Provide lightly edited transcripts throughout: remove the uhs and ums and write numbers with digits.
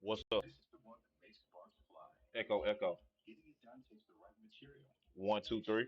What's up? Echo, echo. 1, 2, 3.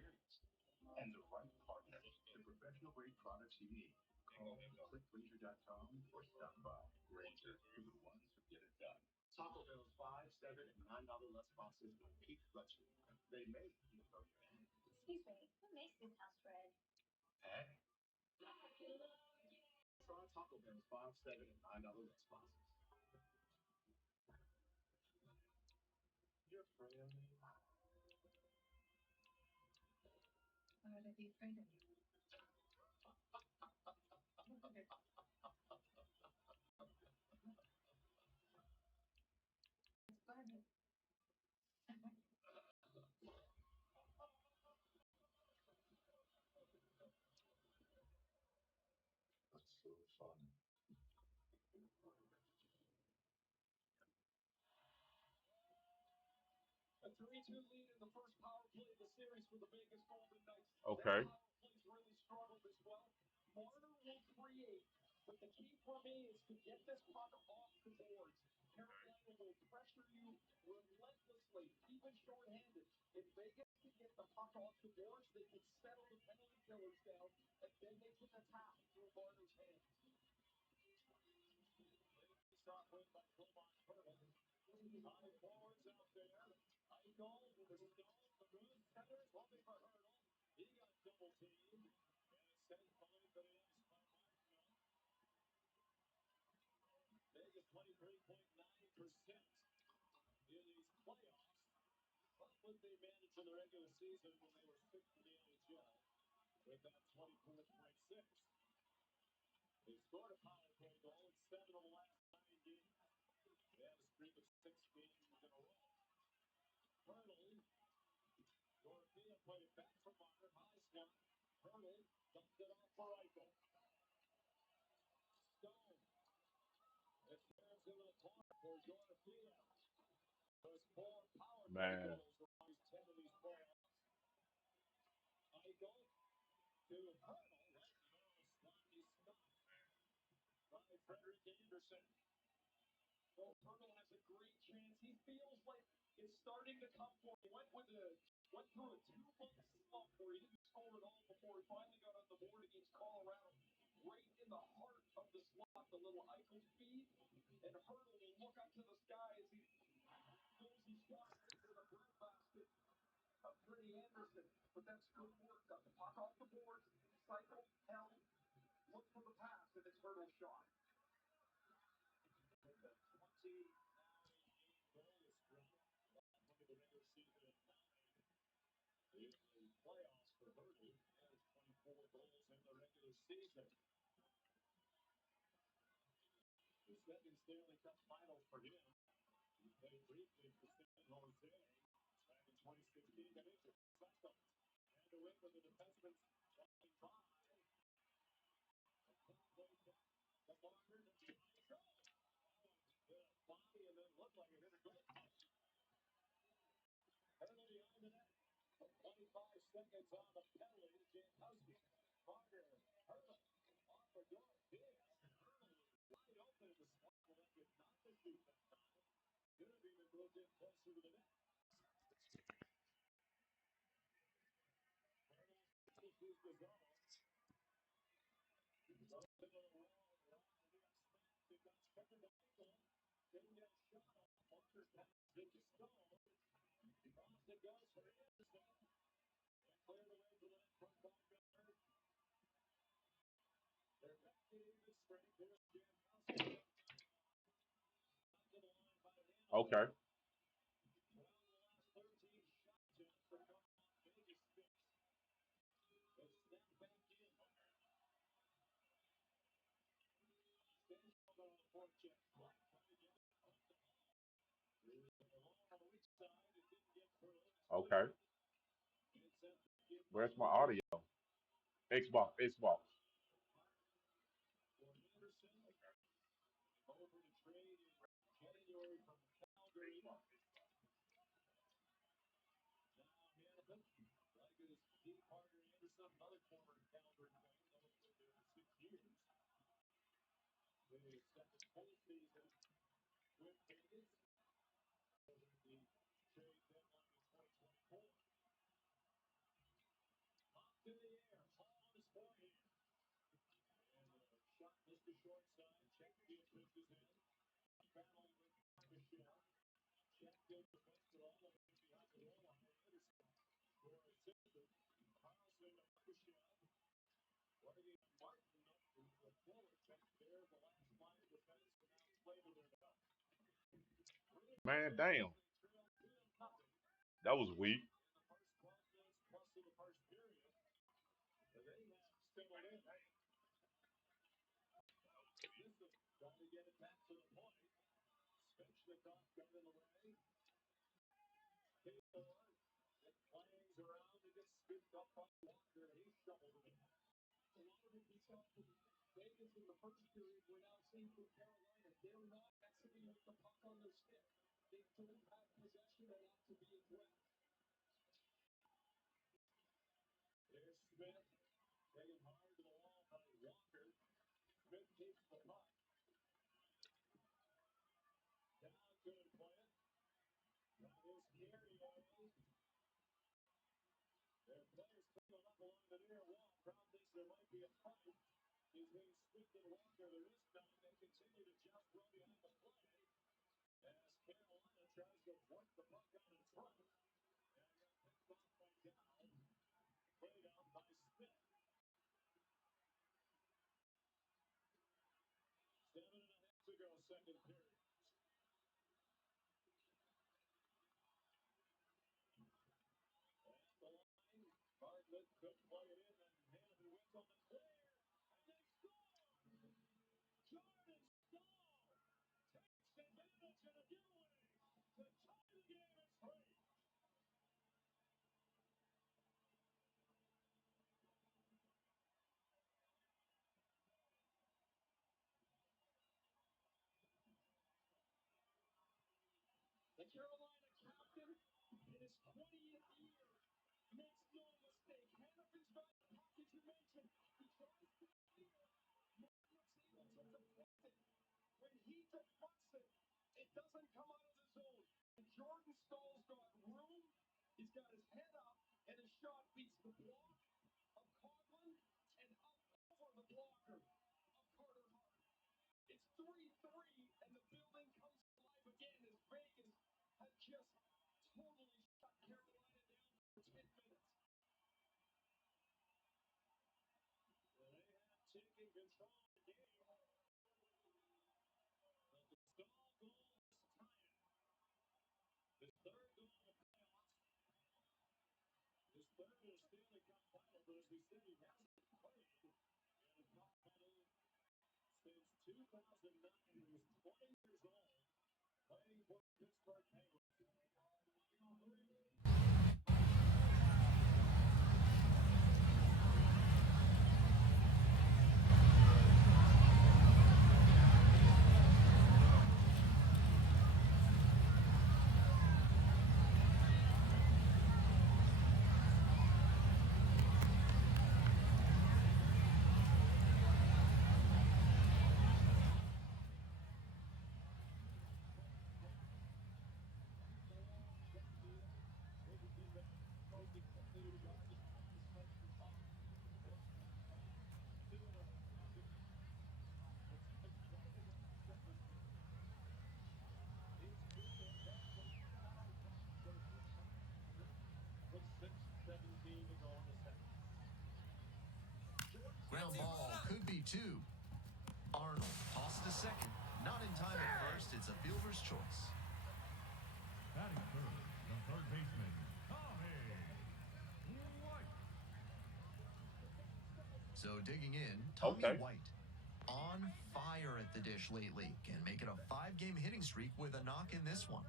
Okay. Man. Okay. Okay. Where's my audio? Xbox. Xbox. Man, damn. That was weak. Ground ball could be two. Arnold tossed to second. Not in time at first. It's a fielder's choice. Batting third, the third baseman, Tommy White. So digging in, Tommy Okay. White. On fire at the dish lately. Can make it a 5-game hitting streak with a knock in this one.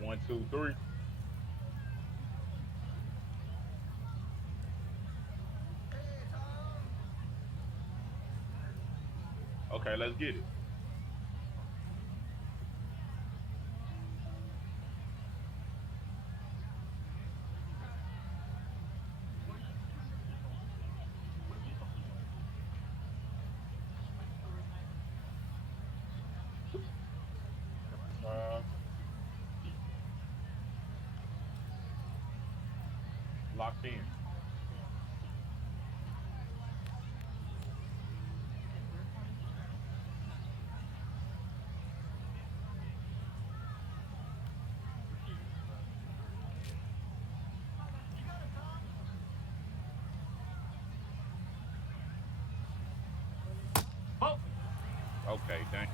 Come on, Frisco! two, three. Okay, let's get it. Uh, locked in. Oh, Okay, dang.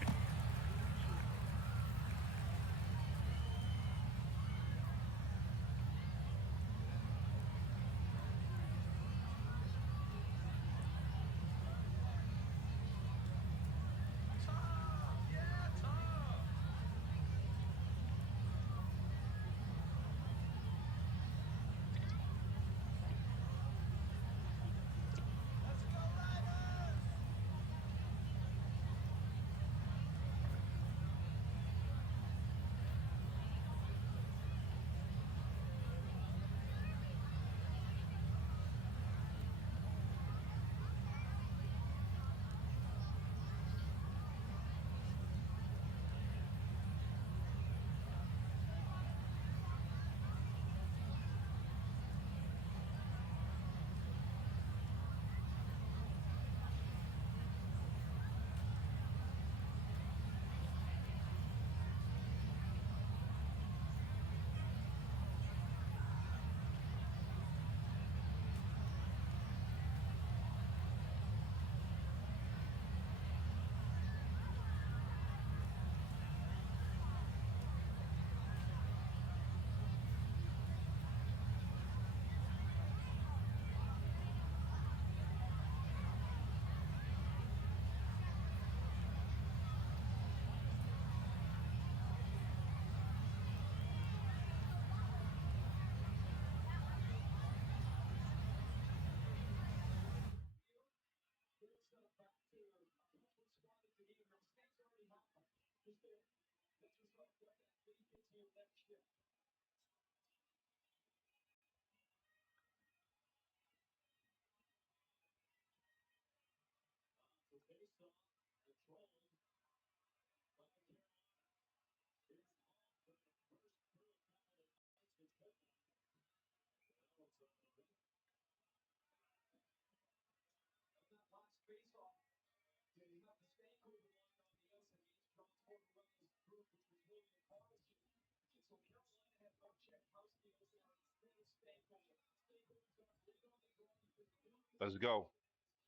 Let's go.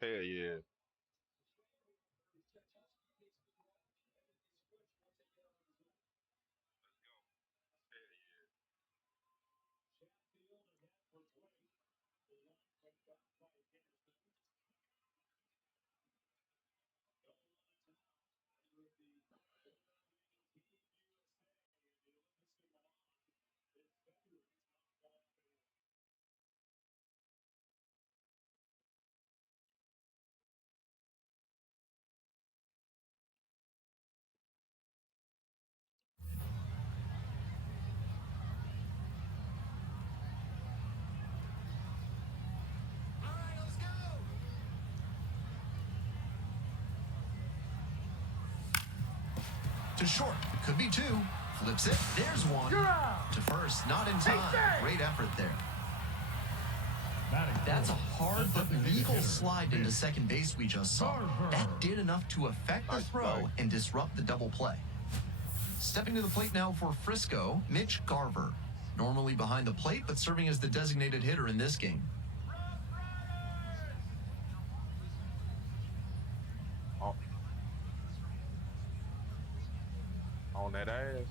Hell yeah. To short. Could be two. Flips it. There's one. To first. Not in time. Great effort there. batting That's a fourth, hard the but designated legal hitter, slide into Mitch second base we just saw. Garver. That did enough to affect the Nice throw play. and disrupt the double play. Stepping to the plate now for Frisco, Mitch Garver. Normally behind the plate, but serving as the designated hitter in this game. On, on that ass.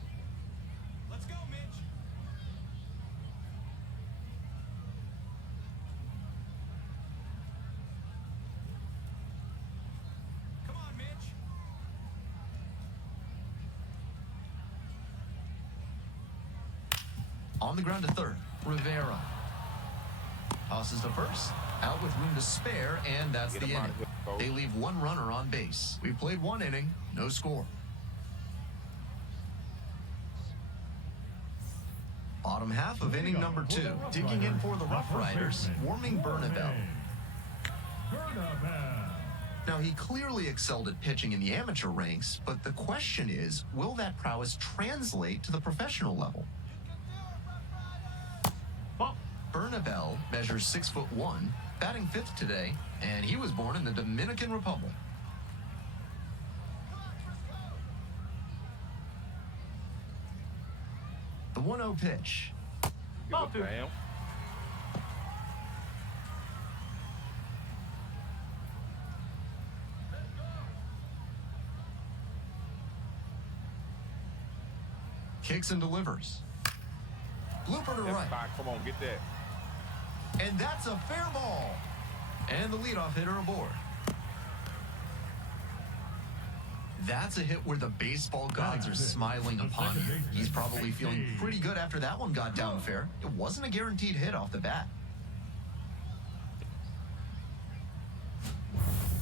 Let's go, Mitch. Come on, Mitch. On the ground to third, Rivera. Tosses to first, out with room to spare, and that's Get the him out inning. of here, coach. They leave one runner on base. We've played one inning, no score. Bottom half of inning number 2. Digging in for the Rough Riders, Warming Bernabel. Bernabel. Now, he clearly excelled at pitching in the amateur ranks, but the question is, will that prowess translate to the professional level? Ball. Bernabel measures 6'1", batting 5th today, and he was born in the Dominican Republic. The 1-0 pitch. Give it to him. Kicks and delivers. Blooper to That's right. fine. Come on, get that. And that's a fair ball. And the leadoff hitter aboard. That's a hit where the baseball gods are smiling upon you. He's probably feeling pretty good after that one got down fair. It wasn't a guaranteed hit off the bat.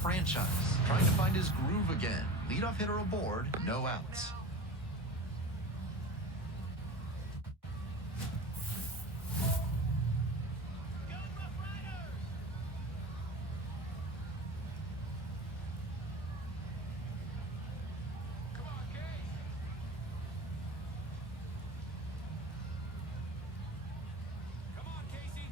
Franchise, trying to find his groove again. Leadoff hitter aboard, no outs. Come on, Casey.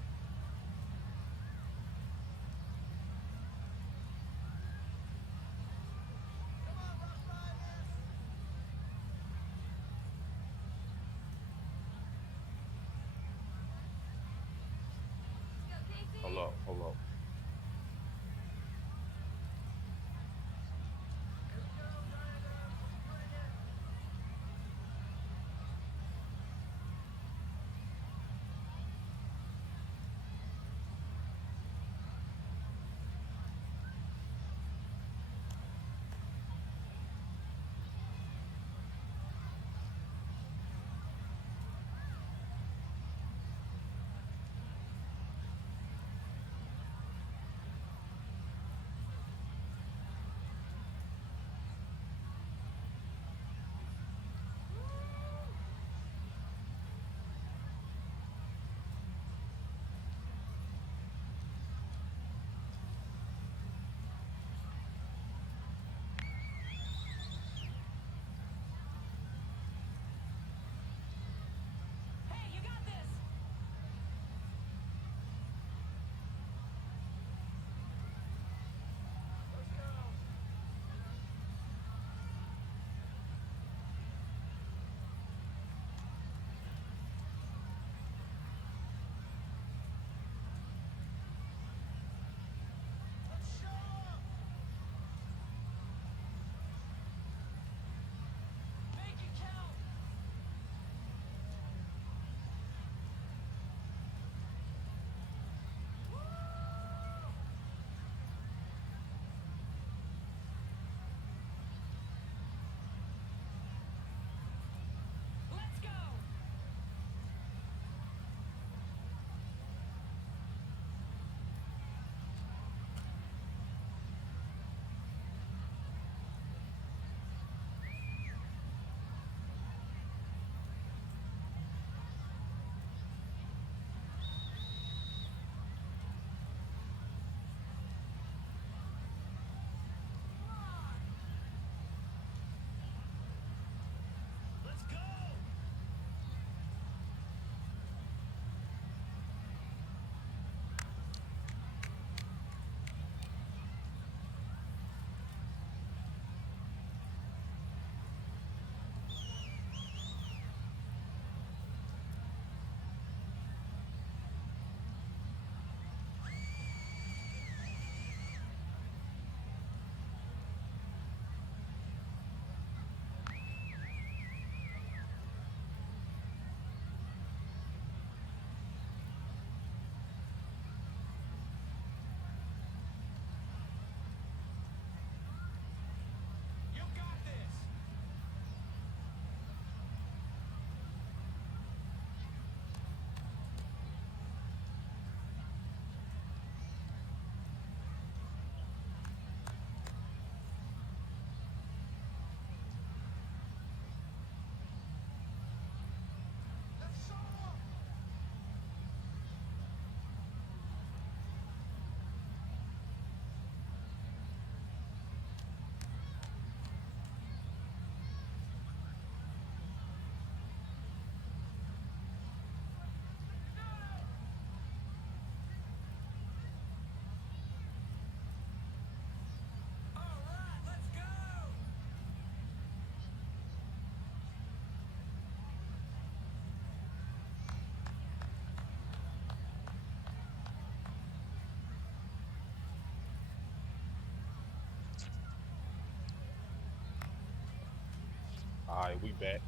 All right, we back.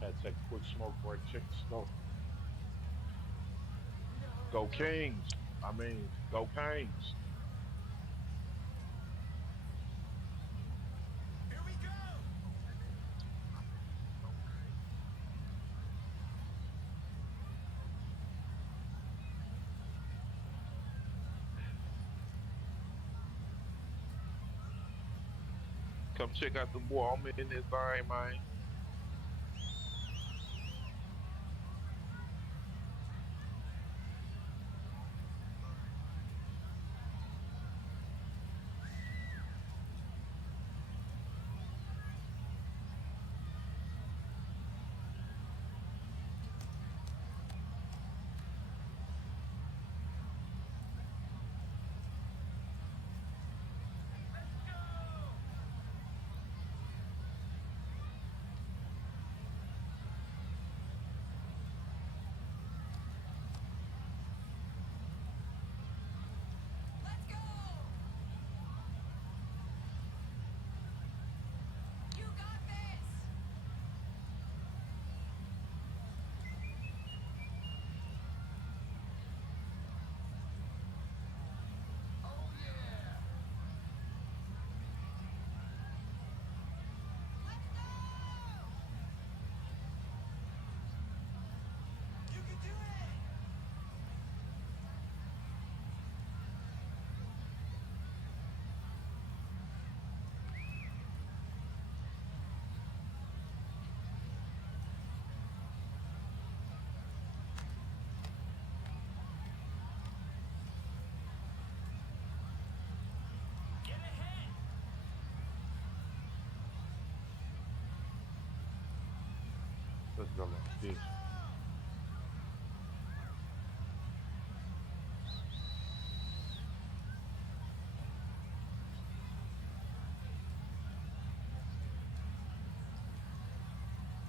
Had to take a quick smoke break. Check the score. Go Kings. I mean, go Kings. Here we go. Come check out the boy. I'm in this thing, man. Let's go! You got this! Let's go! You can do it. Get ahead. Let's go like Let's this. go.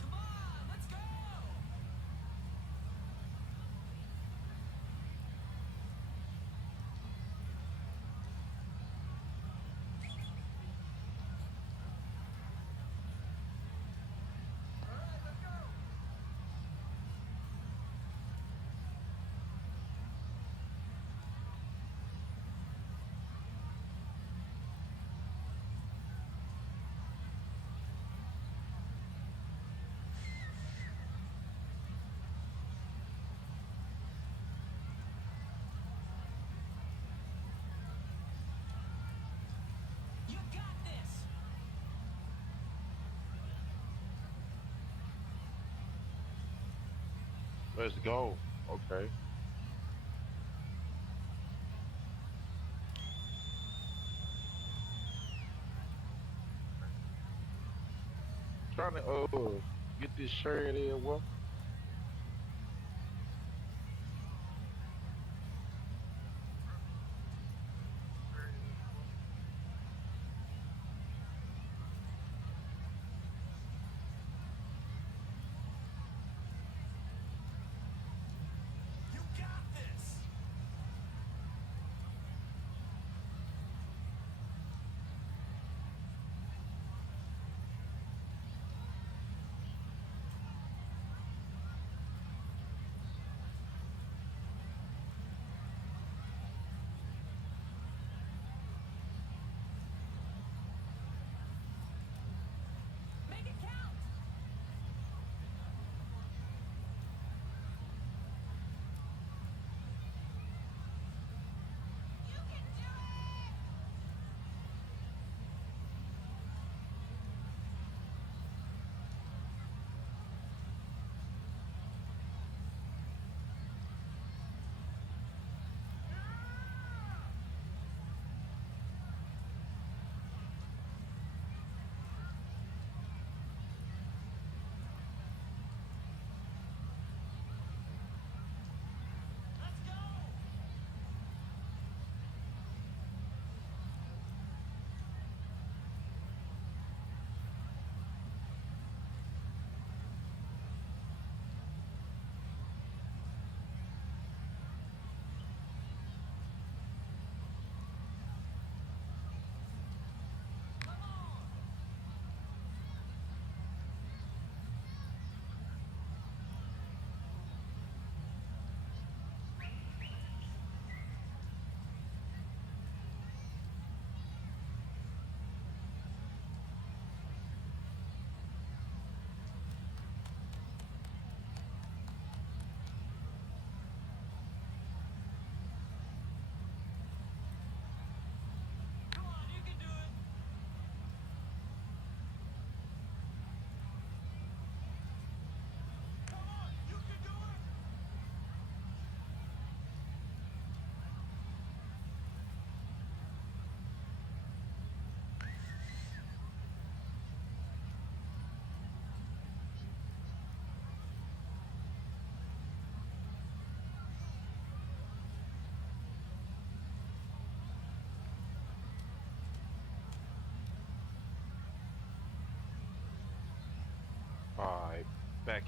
Come on, let's go. All right, let's go. You got this. Let's go. Okay. Trying to get this shirt in. Well, You got this.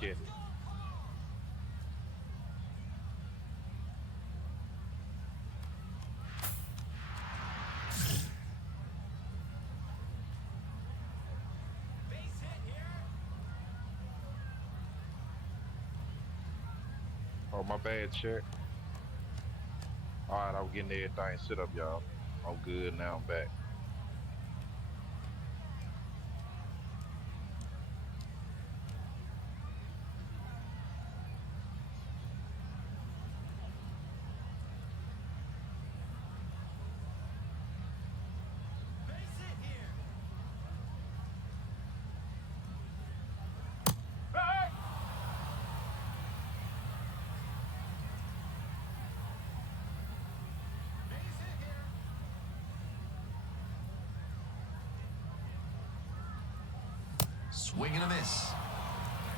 at it. Base hit here. Oh, my bad, check. All right, I was getting everything set up, y'all. I'm good now. I'm back. Base hit here. Base hit here. Swing and a miss.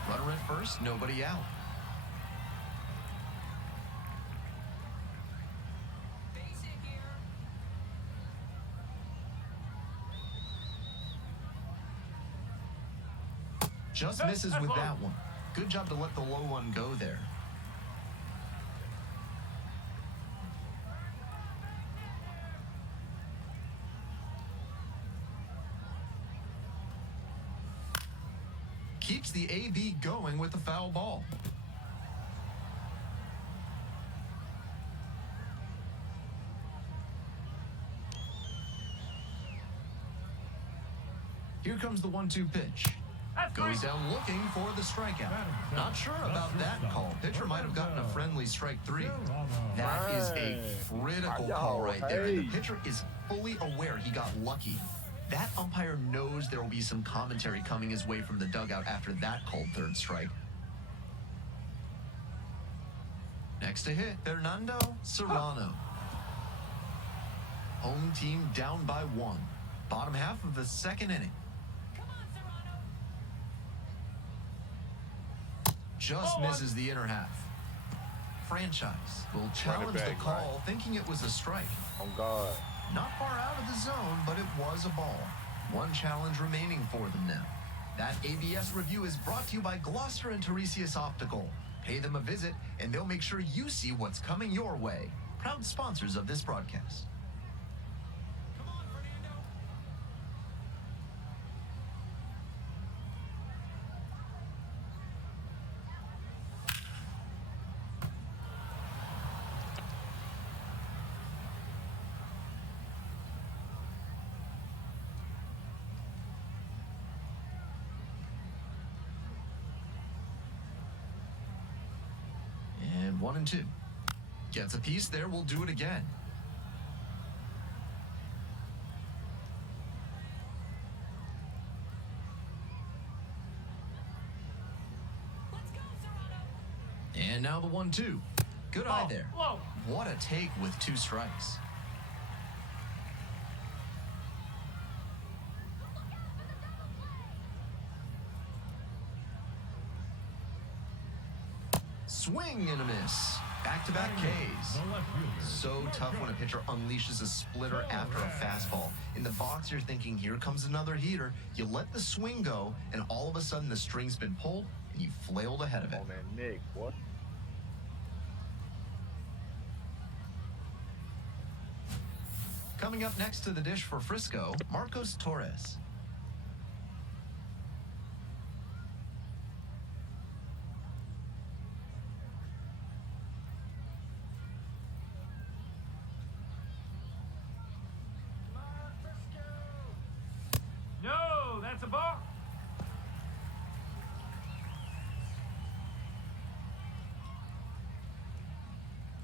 Runner at first, nobody out. Base hit here. Just misses with that one. Good job to let the low one go there. Keeps the AB going with the foul ball. Here comes the 1-2 pitch. Goes down looking for the strikeout. Not sure about that call. Pitcher might have gotten a friendly strike 3. That is a critical call right there. And the pitcher is fully aware he got lucky. That umpire knows there will be some commentary coming his way from the dugout after that called third strike. Next to hit, Fernando Serrano. Home team down by 1. Bottom half of the second inning. Come on, Serrano. Just misses the inner half. Franchise will challenge the back, call, thinking it was a strike. On God. Not far out of the zone, but it was a ball. One challenge remaining for them now. That ABS review is brought to you by Gloucester and Tiresias Optical. Pay them a visit, and they'll make sure you see what's coming your way. Proud sponsors of this broadcast. Come on, Fernando. And 1-2. Gets a piece there, we'll do it again. Let's go, Serrano. And now the 1-2. Good eye there. What a take with 2 strikes. Swing and a miss. Back-to-back Ks. The left fielder. So tough when a pitcher unleashes a splitter after a fastball. In the box, you're thinking, here comes another heater. You let the swing go, and all of a sudden the string's been pulled, and you flailed ahead of it. On that neck, boy. Coming up next to the dish for Frisco, Marcos Torres. No, that's a ball.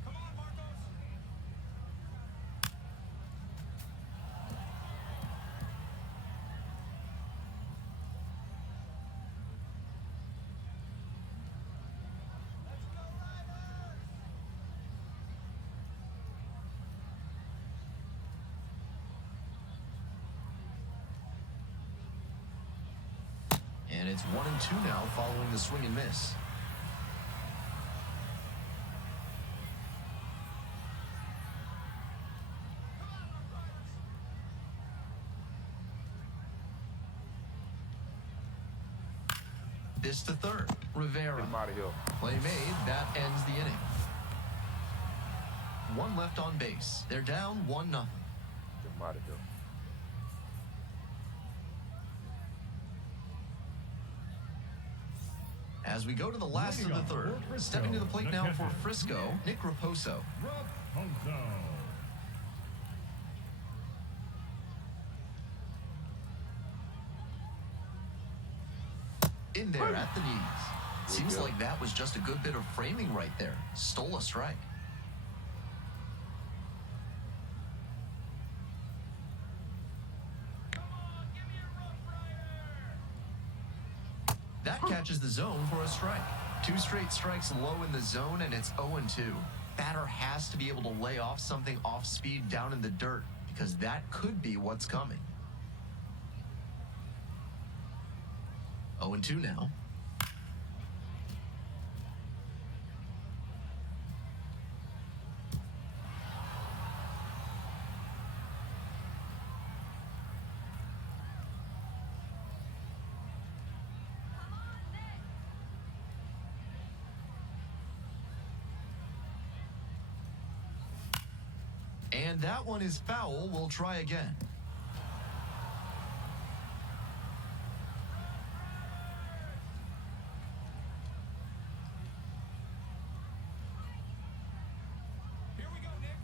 Come on, Marcos. Let's go, Riders. And it's 1-2 now following the swing and miss. This to third. Rivera out of here. Play made. That ends the inning. One left on base. They're down 1-0. Get him out of here. As we go to the last of the third, stepping to the plate now for Frisco, Nick Raposo. Raposo. In there at the knees. Seems like that was just a good bit of framing right there. Stole a strike. That catches the zone for a strike. 2 straight strikes low in the zone, and it's 0-2. Batter has to be able to lay off something off speed down in the dirt, because that could be what's coming. 0-2 now. And that one is foul. We'll try again. Here we go, Nick.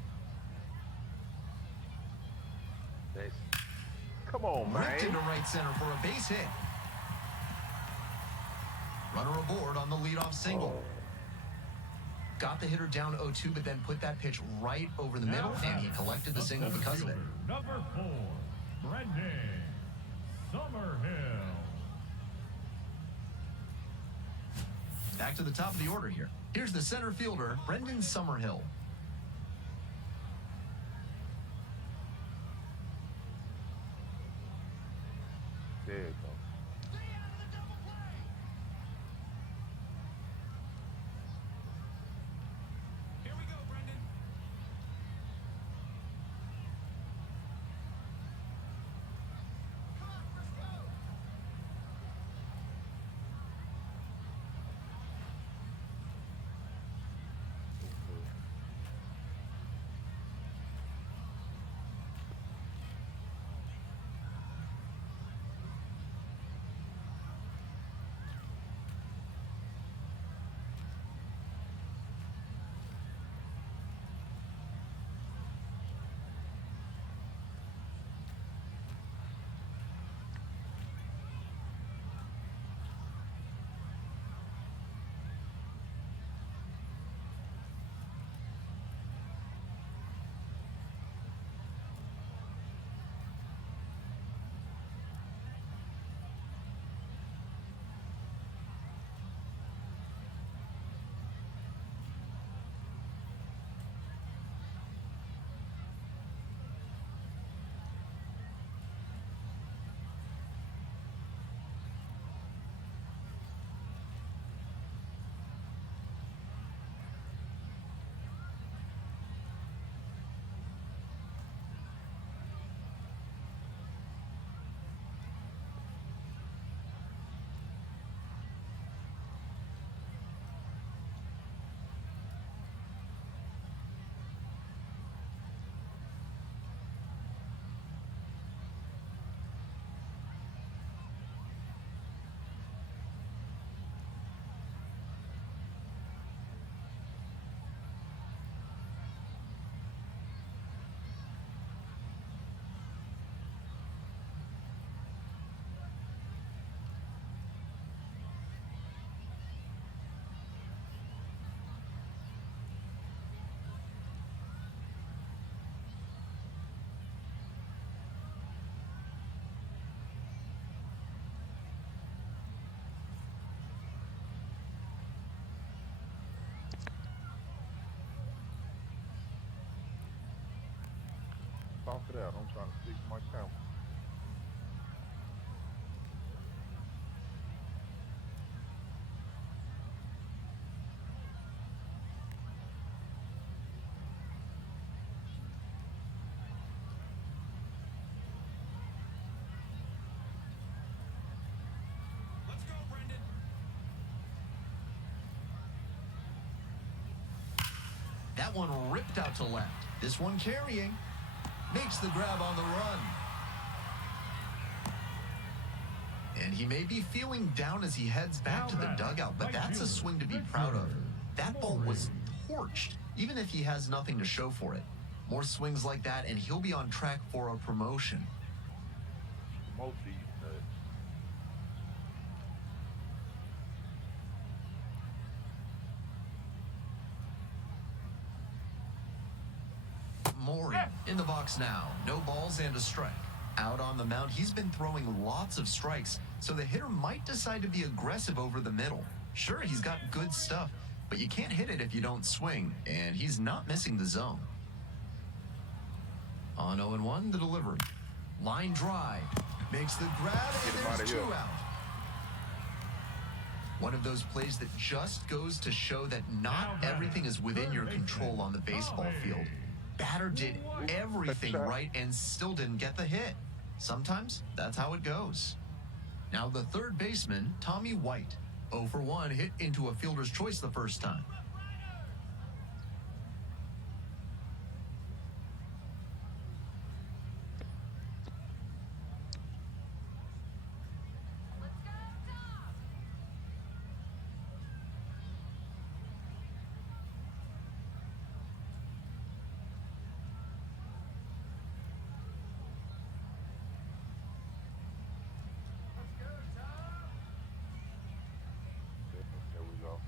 Thanks. Come on, Ripped man. into right center for a base hit. Runner aboard on the leadoff single. Got the hitter down 0-2, but then put that pitch right over the middle, and he collected the single because of it. Number 4, Brendan Summerhill. Back to the top of the order here. Here's the center fielder, Brendan Summerhill. There you go. Stay out of the double play. Here we go, Brendan. Come on, Frisco. Talk it out. I'm trying to fix my camera. Let's go, Brendan. That one ripped out to left. This one carrying. Makes the grab on the run. And he may be feeling down as he heads back to the dugout, but that's a swing to be proud of. That ball was torched, even if he has nothing to show for it. More swings like that, and he'll be on track for a promotion. Promote these nuts. Maury in the box now. No balls and a strike. Out on the mound, he's been throwing lots of strikes, so the hitter might decide to be aggressive over the middle. Sure, he's got good stuff, but you can't hit it if you don't swing, and he's not missing the zone. On 0-1, the delivery. Line drive. Makes the grab, Get him and outta there's here. 2 out. One of those plays that just goes to show that not everything is within your control on the baseball field. Batter did everything right and still didn't get the hit. Sometimes that's how it goes. Now the third baseman, Tommy White. 0 for 1, hit into a fielder's choice the first time. Let's go, Tom. There we go.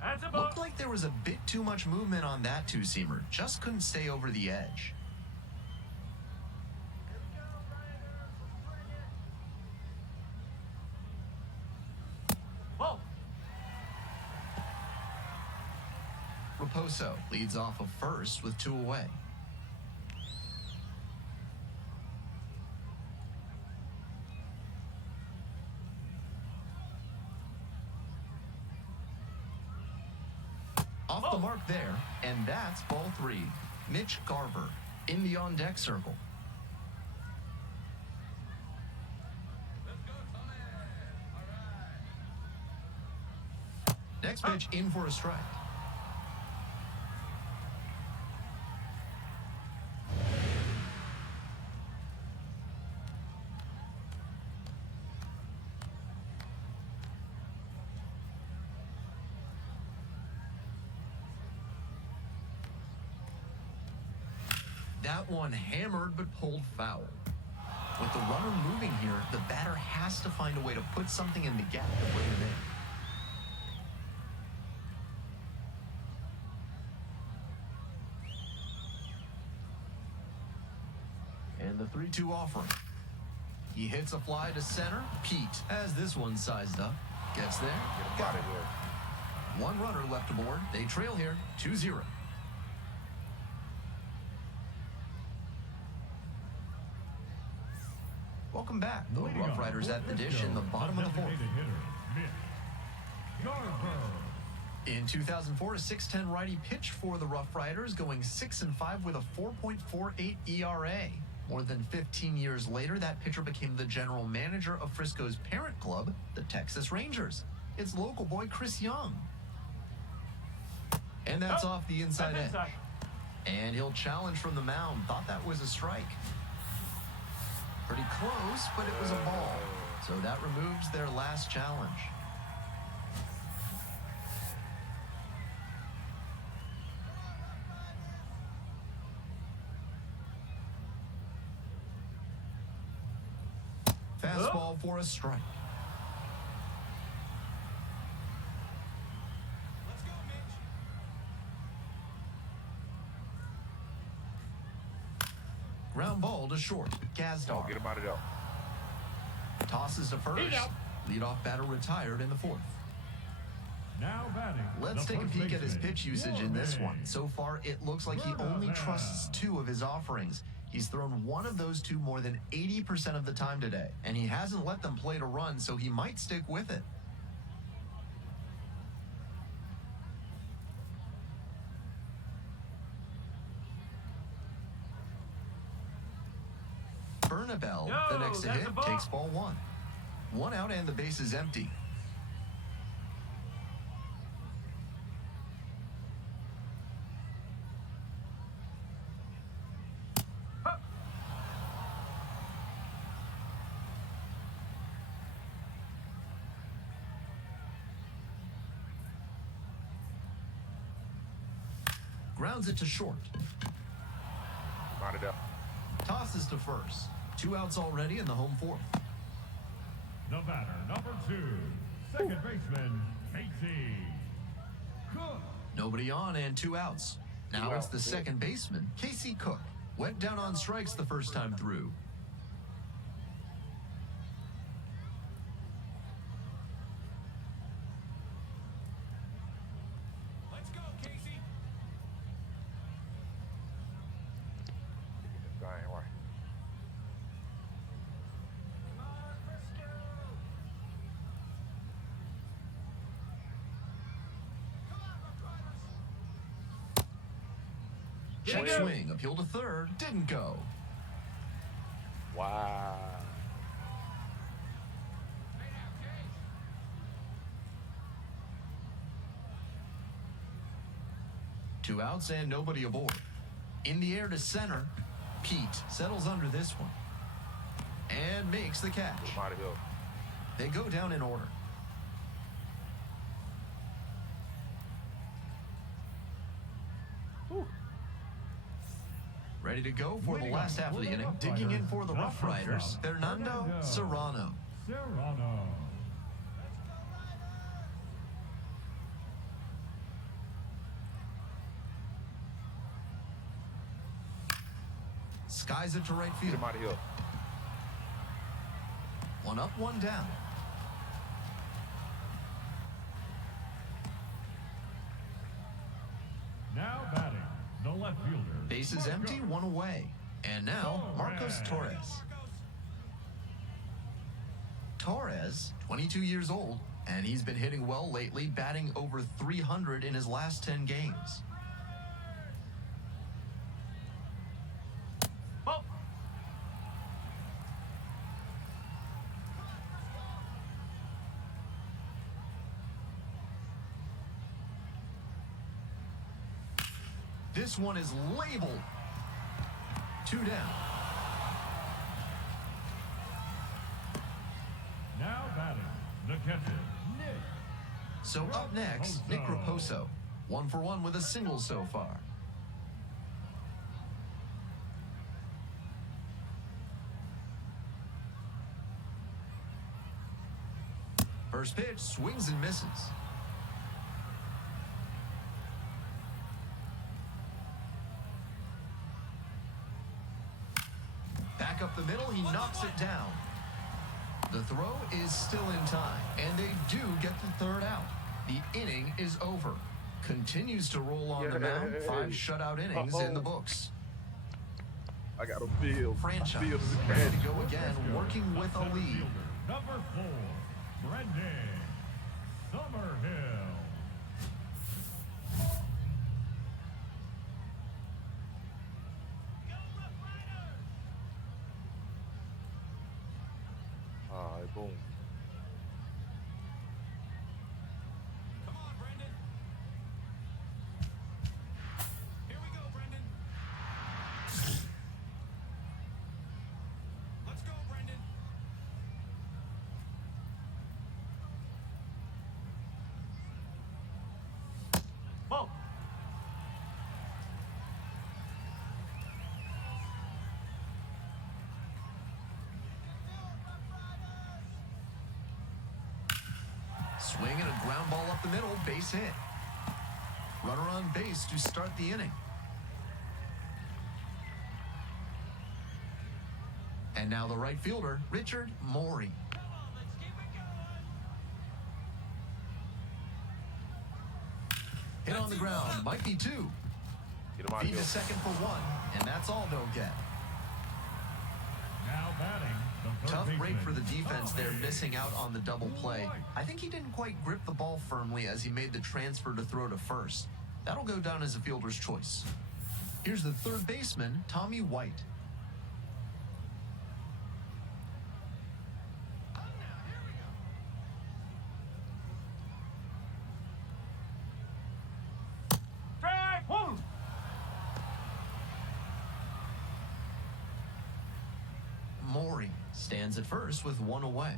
That's a ball. Looked like there was a bit too much movement on that two-seamer. Just couldn't stay over the edge. Ball. Raposo leads off of first with 2 away. Off the mark there, and that's ball 3. Mitch Garver in the on-deck circle. Next pitch in for a strike. That one hammered but pulled foul. With the runner moving here, the batter has to find a way to put something in the gap to bring it in. And the 3-2 offering. He hits a fly to center. Pete has this one sized up. Gets there. Get him Got out of it. here. One runner left aboard. They trail here 2-0. Welcome back. The Leading Rough off Riders for at the dish Frisco, in the bottom of the 4th. designated hitter, Mitch Garver. In 2004, a 6'10 righty pitched for the Rough Riders, going 6-5 with a 4.48 ERA. More than 15 years later, that pitcher became the general manager of Frisco's parent club, the Texas Rangers. It's local boy Chris Young. And that's Oh, off the inside That's edge. inside. And he'll challenge from the mound. Thought that was a strike. Pretty close, but it was a ball. So that removes their last challenge. Fastball for a strike. Let's go, Mitch. Ground ball to short. Oh, Gazdar get him out of there. tosses to first. He's out. Leadoff batter retired in the 4th. Now batting. Let's the take a first peek at his baseman, pitch usage in this one. Warren. So far, it looks like he only trusts 2 of his offerings. He's thrown one of those 2 more than 80% of the time today, and he hasn't let them play to run, so he might stick with it. Bernabel, Yo, the next to that's hit, a ball. takes ball one. One out and the base is empty. Grounds it to short. Line it up. Tosses to first. 2 outs already in the home fourth. The batter, number 2, second baseman, Casey Cook. Nobody on and 2 outs. Now it's the second baseman, Casey Cook. Went down on strikes the first time through. Let's go, Casey. Dang, right. Check swing, appeal to third, didn't go. Wow. Two outs and nobody aboard. In the air to center, Pete settles under this one and makes the catch. Mighty Hill. They go down in order. Ready to go for the last half of the inning. Digging in for the Rough Riders, Fernando Serrano. Serrano. Skies it to right Get field. him out of here. One up, one down. Now batting, the left fielder. Bases empty, one away. And now, Marcos Torres. Torres, 22 years old, and he's been hitting well lately, batting over 300 in his last 10 games. Ball. This one is labeled. 2 down. Now batting, the catcher, Nick. So up next, Nick Raposo. 1 for 1 with a single so far. First pitch, swings and misses. Back up the middle, he knocks it down. The throw is still in time, and they do get the third out. The inning is over. Continues to roll on the mound. 5 shutout innings in the books. I got a field. Franchise Field is a ready catch. to go again, working with a lead. Number 4, Brendan Summerhill. All right, boom. Come on, Brendan. Here we go, Brendan. Let's go, Brendan. Ball. Swing and a ground ball up the middle, base hit. Runner on base to start the inning. And now the right fielder, Richard Morey. Come on, let's keep it going. Hit on the ground, might be 2. Get him out of Feed here. to second for 1, and that's all they'll get. Now batting, the third Tough break baseman, for the defense there, Tommy missing out on the double play. I think he didn't quite grip the ball firmly as he made the transfer to throw to first. That'll go down as a fielder's choice. Here's the third baseman, Tommy White. Stands at first with one away.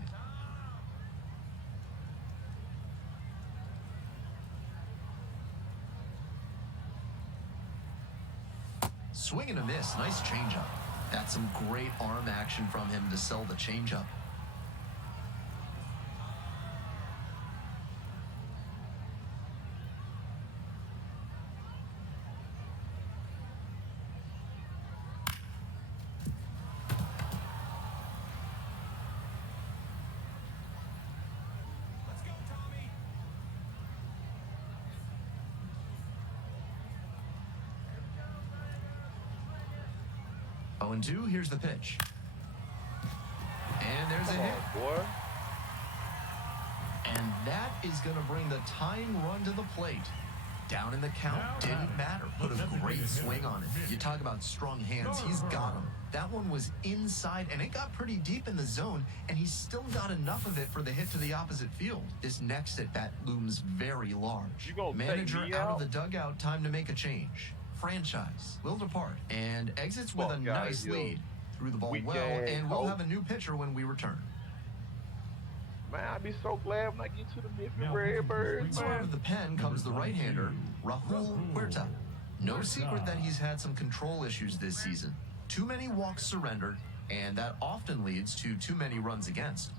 Swing and a miss. Nice changeup. That's some great arm action from him to sell the changeup. Let's go, Tommy. 0-2, here's the pitch. And there's a Come hit. on, boy. And that is going to bring the tying run to the plate. Down in the count, didn't matter. Put a great swing on it. You talk about strong hands, he's got them. That one was inside, and it got pretty deep in the zone, and he's still got enough of it for the hit to the opposite field. This next at-bat looms very large. You gonna take Manager me out of out? the dugout, time to make a change. Franchise will depart, and exits with a Fuck outta nice here. lead. Threw the ball Weak well, ass and we'll hoe. have a new pitcher when we return. Man, I'd be so glad when I get to the Memphis Now, Redbirds, So out man. of the pen comes the right-hander, Rahul Huerta. No secret that he's had some control issues this season. Too many walks surrendered, and that often leads to too many runs against.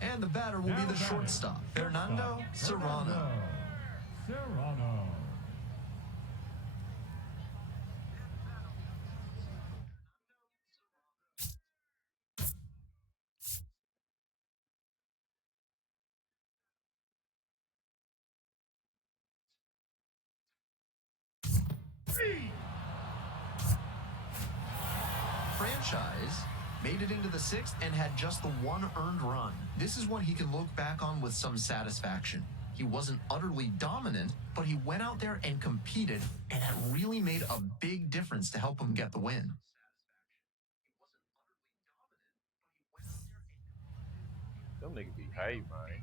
And the batter will be the shortstop, Fernando Serrano. Serrano. Franchise made it into the sixth and had just the one earned run. This is one he can look back on with some satisfaction. He wasn't utterly dominant, but he went out there and competed, and that really made a big difference to help him get the win. Them niggas behave, man.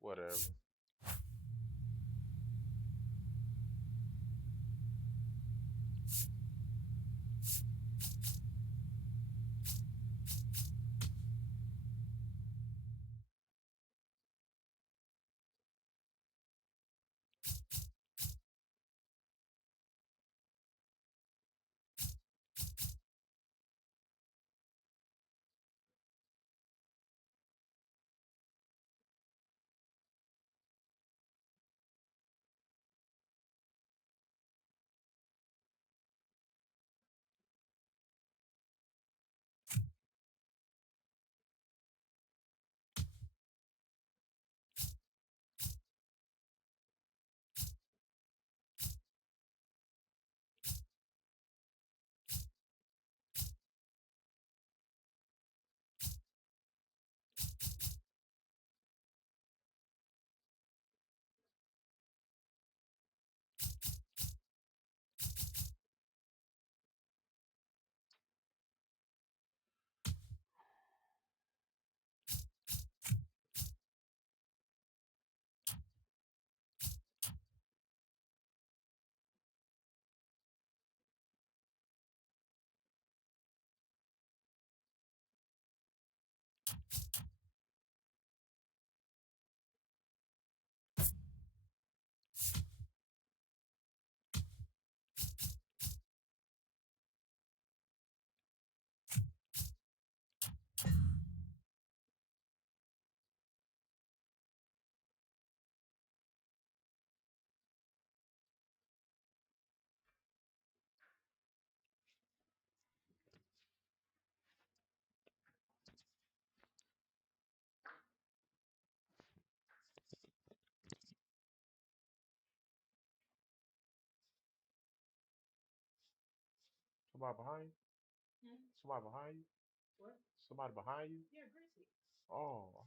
Whatever. Somebody behind you? Somebody behind you? What? Somebody behind you? Yeah, Gracie. Oh,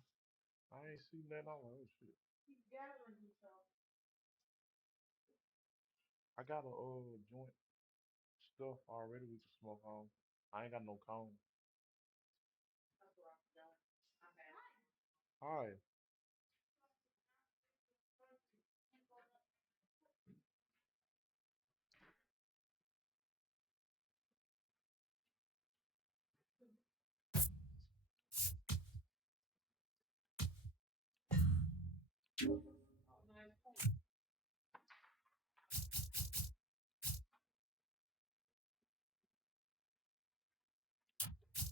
I ain't seen that. I'm like, oh shit. He's gathering himself. I got a joint stuff already we can smoke on. I ain't got no cone. That's what I'm doing. I'm mad. Hi. Nice point.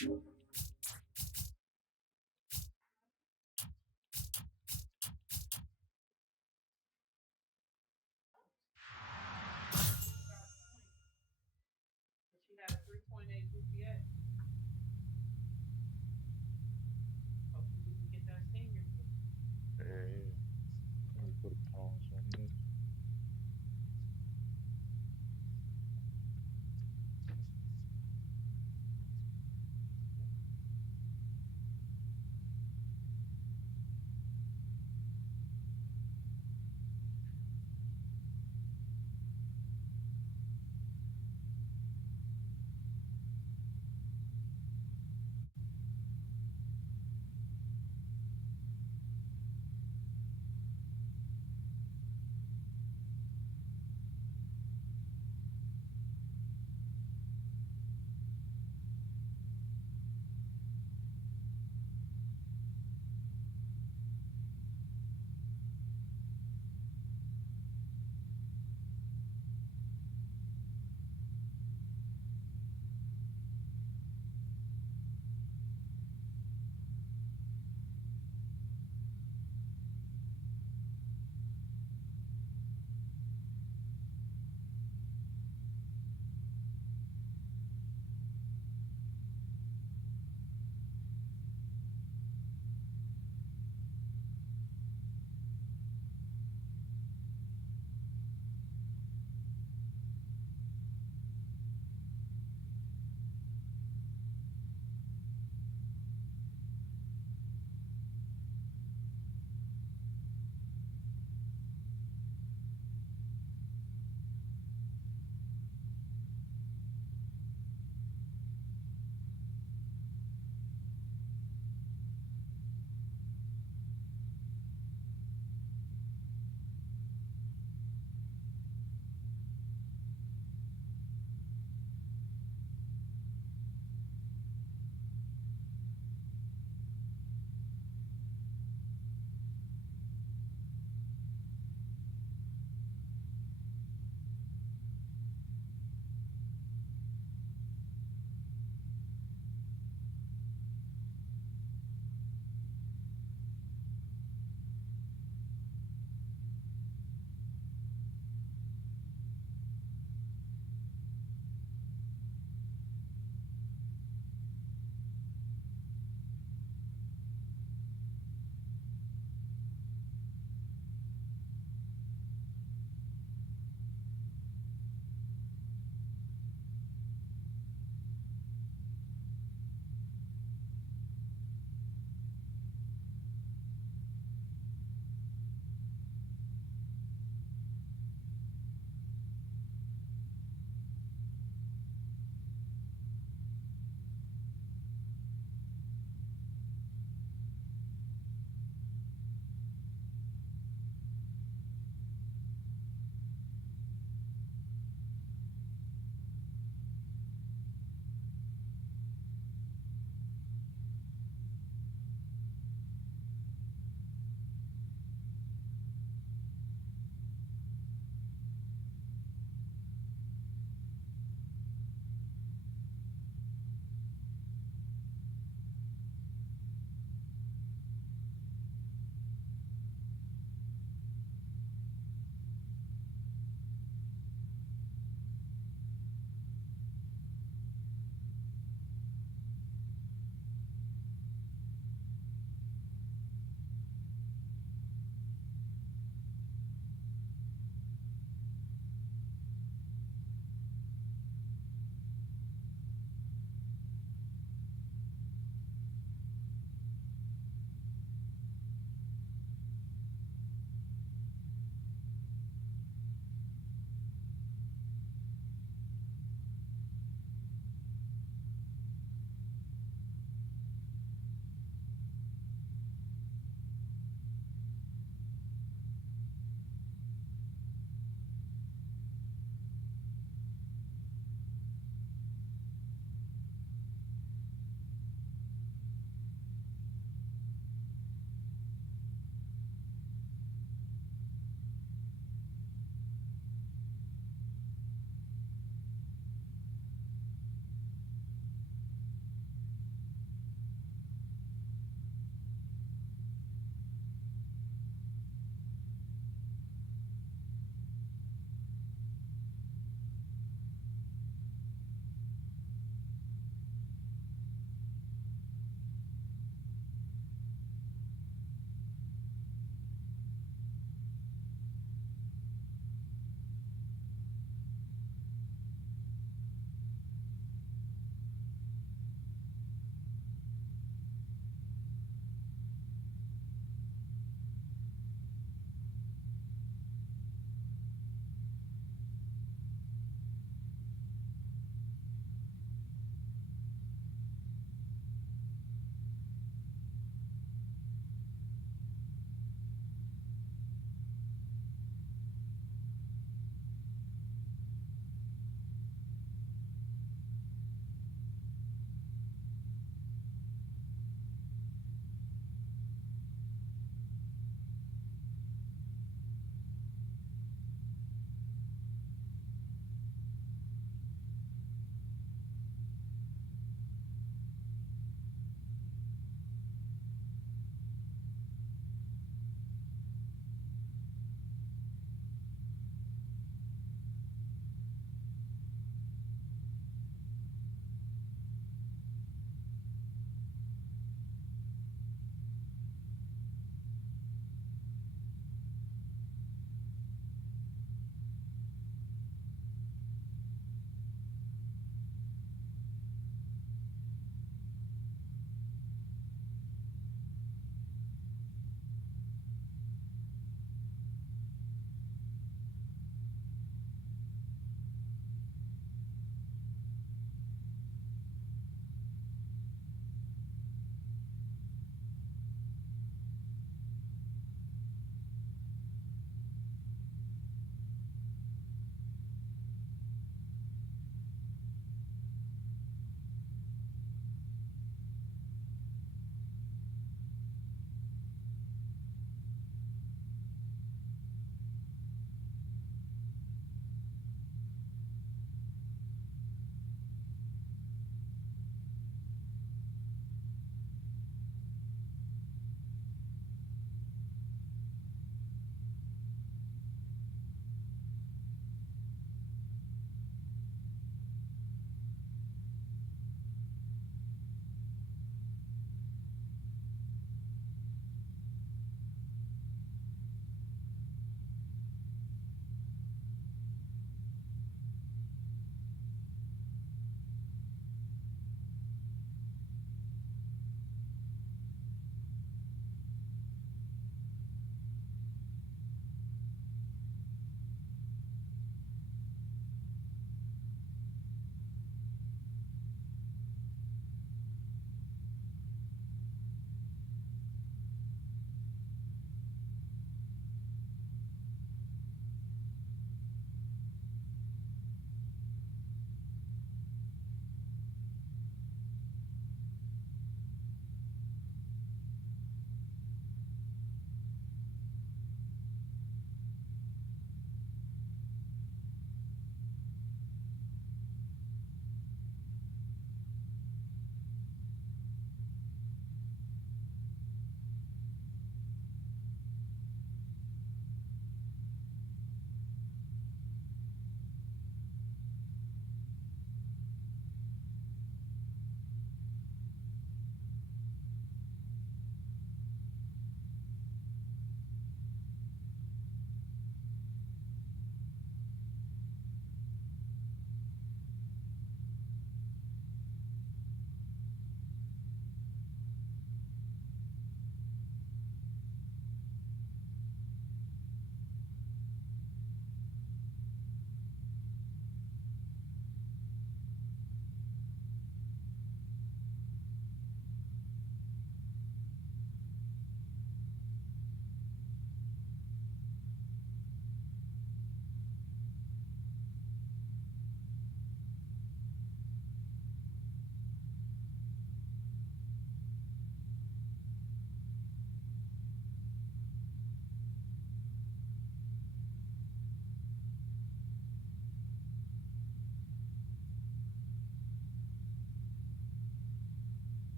But she had a 3.8 GPA. Hopefully we can get that senior. Yeah. Let me put a pause on this.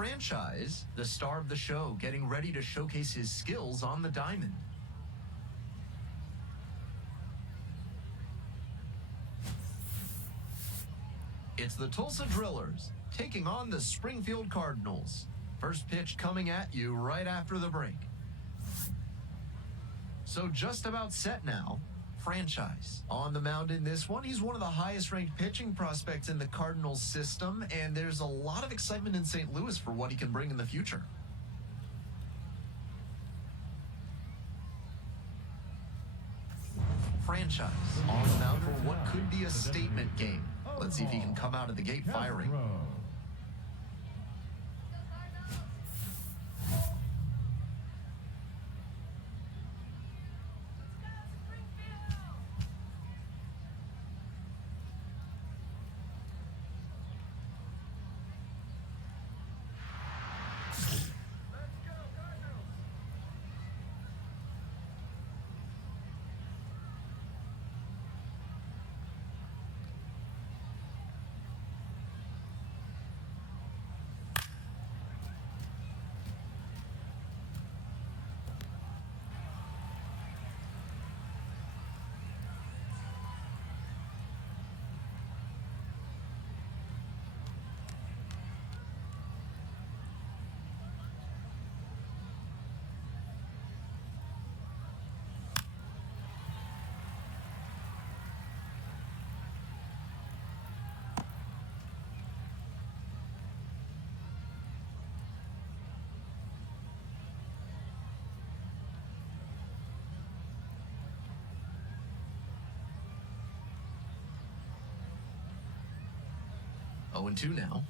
Franchise, the star of the show, getting ready to showcase his skills on the diamond. It's the Tulsa Drillers taking on the Springfield Cardinals. First pitch coming at you right after the break. So just about set now. Franchise on the mound in this one. He's one of the highest ranked pitching prospects in the Cardinals system, and there's a lot of excitement in St. Louis for what he can bring in the future. Franchise on the mound for what could be a statement game. Let's see if he can come out of the gate firing. Castro. 0-2 now.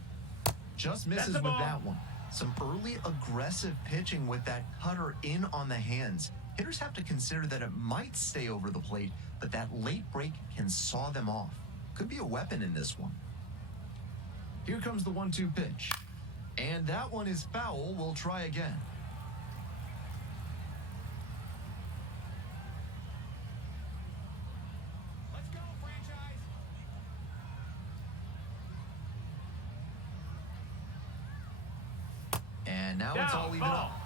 Just misses with that one. Some early aggressive pitching with that cutter in on the hands. Hitters have to consider that it might stay over the plate, but that late break can saw them off. Could be a weapon in this one. Here comes the 1-2 pitch. And that one is foul. We'll try again. Let's go, franchise. And now it's Down, all even ball. up.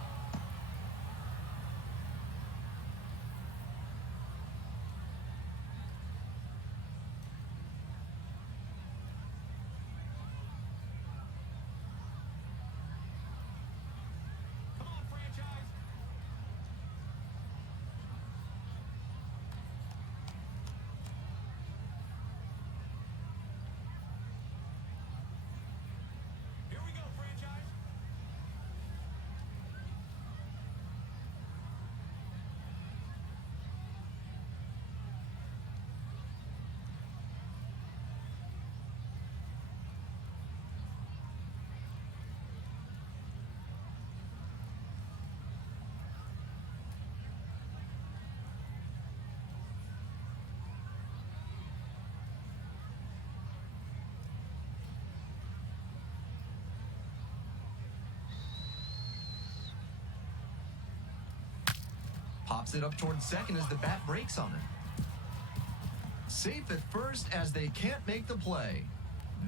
Come on, franchise. Here we go, franchise. Pops it up towards second as the bat breaks on it. Safe at first as they can't make the play.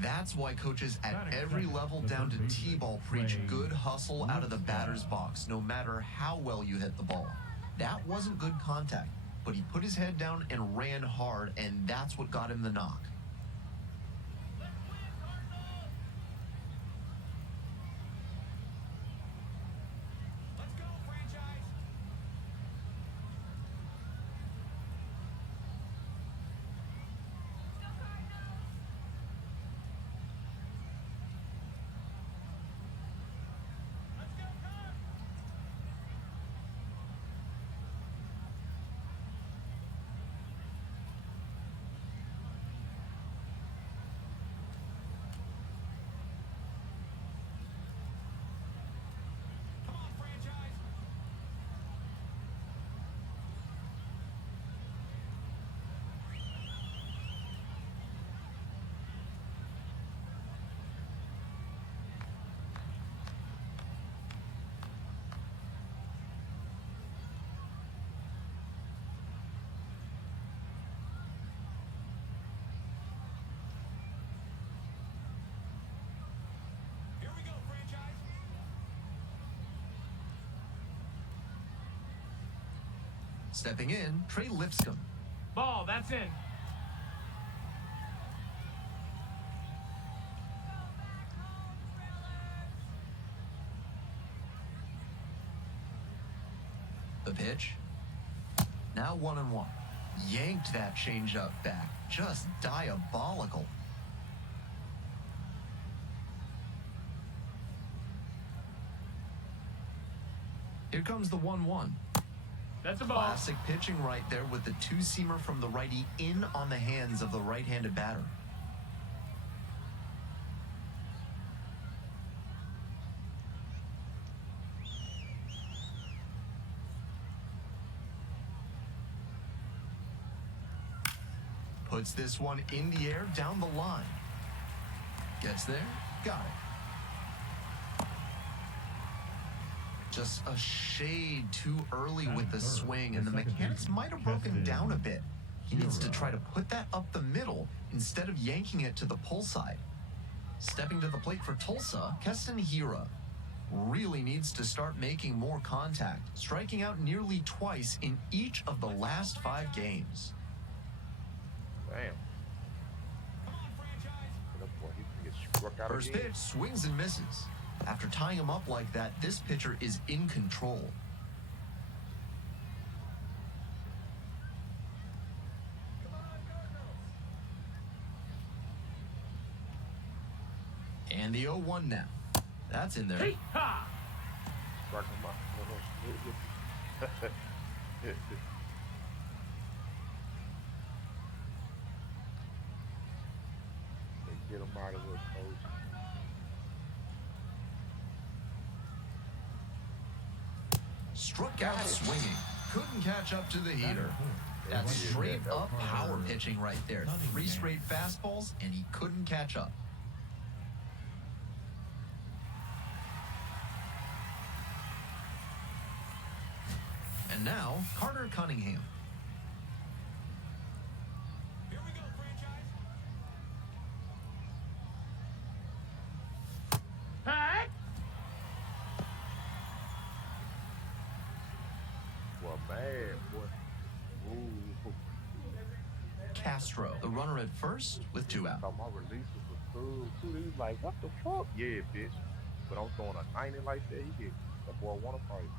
That's why coaches at Batting every second, level the down to third baseman, T-ball preach Ray good hustle out of the batter's Lipscomb. box, no matter how well you hit the ball. That wasn't good contact, but he put his head down and ran hard, and that's what got him the knock. Let's go, franchise. Go Cardinals! Let's go, Cards. Come on, franchise. Here we go, franchise. Stepping in, Trey Lipscomb. Ball, that's in. Go back home, Thrillers! The pitch. Now 1-1. Yanked that changeup back. Just diabolical. Here comes the 1-1. That's a ball. Classic pitching right there with the two-seamer from the righty in on the hands of the right-handed batter. Puts this one in the air down the line. Gets there, got it. Just a shade too early with the swing, and the mechanics might have broken down a bit. He needs to try to put that up the middle instead of yanking it to the pull side. Stepping to the plate for Tulsa, Keston Hiura really needs to start making more contact, striking out nearly twice in each of the last 5 games. Damn. Come on, franchise. That boy, he can get struck out First again. pitch swings and misses. After tying him up like that, this pitcher is in control. And the 0-1 now. That's in there. Hey, ha! Strike him out. They Get him out of here, coach. Struck out swinging. Couldn't catch up to the heater. That's straight up power pitching right there. 3 straight fastballs, and he couldn't catch up. And now, Carter Cunningham. Here we go, franchise. Hey! Well, man, boy. Ooh. Castro, the runner at first with 2 out. Thought my releases was cool. Too. He was like, what the fuck? Yeah, bitch. But I'm throwing a 90 like that. He get that boy want to fight.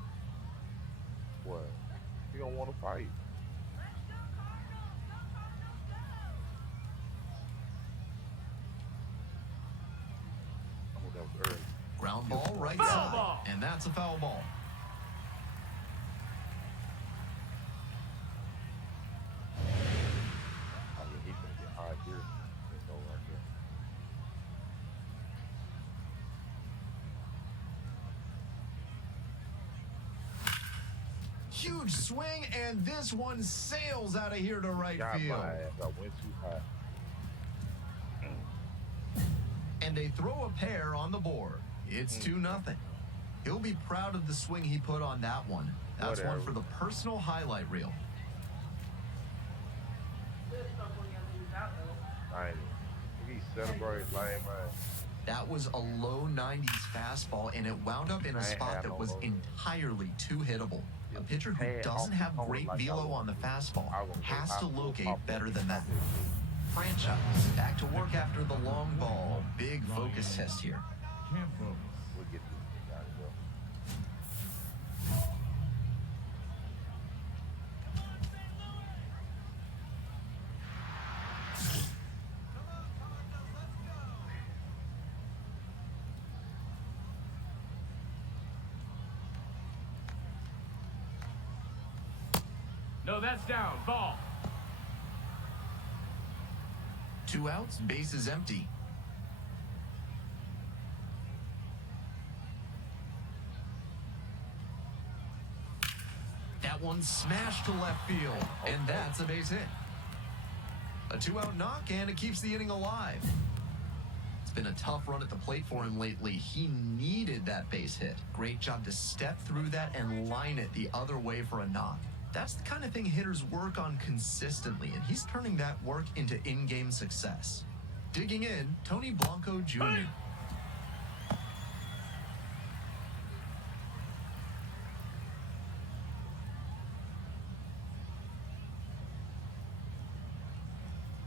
What? He don't want to fight. Let's go Cardinals! Go Cardinals, go! Oh, that was early. Ground ball right Foul side. ball. And that's a foul ball. I mean, he's gonna get high here. Let's go right there. Huge swing, and this one sails out of here to right Got field. my ass. I went too high. And they throw a pair on the board. It's 2-0. He'll be proud of the swing he put on that one. That's one Whatever. for the personal highlight reel. Good stuff when you lose out though. I ain't. He celebrated lame man. That was a low 90s fastball, and it wound up in a I ain't spot had that no was low. entirely too hittable. A pitcher who Hey, doesn't off have the great like I velo was on the doing. fastball I was- has I to was locate off better the- than that. Franchise back to work after the long ball. Big focus test here. Campos. We'll get this thing out of here. No, that's down. Ball. 2 outs, base is empty. That one smashed to left field, and that's a base hit. A 2-out knock, and it keeps the inning alive. It's been a tough run at the plate for him lately. He needed that base hit. Great job to step through that and line it the other way for a knock. That's the kind of thing hitters work on consistently, and he's turning that work into in-game success. Digging in, Tony Blanco Jr.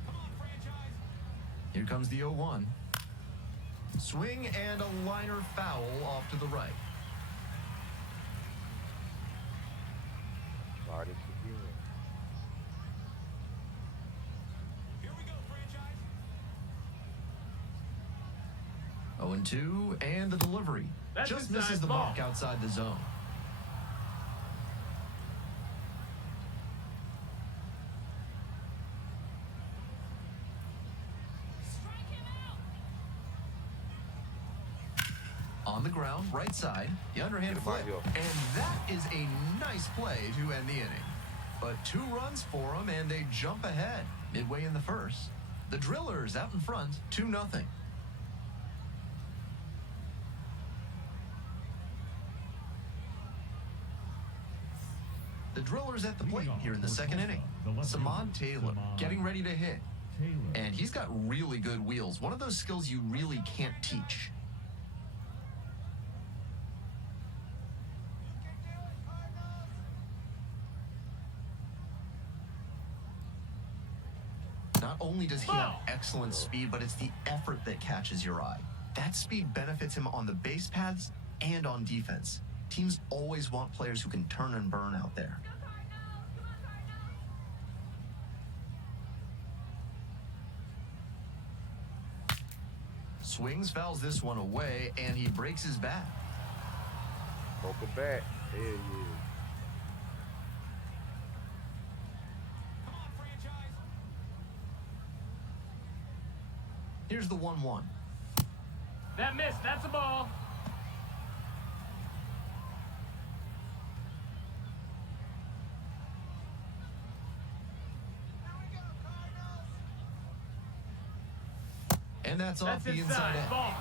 Come on, franchise. Here comes the 0-1. Swing and a liner foul off to the right. Try this again. Here we go, franchise. 0-2, and the delivery. That's Just inside misses the ball. mark outside the zone. Strike him out! On the ground, right side, the underhand Get him out flip. here. And that is a nice play to end the inning. But 2 runs for them, and they jump ahead midway in the first. The Drillers out in front, 2-0. The Drillers at the plate here in the second inning. Samad Taylor getting ready to hit. Taylor. And he's got really good wheels. One of those skills you really can't teach. Not only does he have excellent speed, but it's the effort that catches your eye. That speed benefits him on the base paths and on defense. Teams always want players who can turn and burn out there. Go Cardinals! Come on Cardinals! Swings, fouls this one away, and he breaks his bat. Broke a bat. Hell yeah. Come on, franchise. Here's the 1-1. That missed. That's a ball. And that's off That's the inside inside. edge. Ball.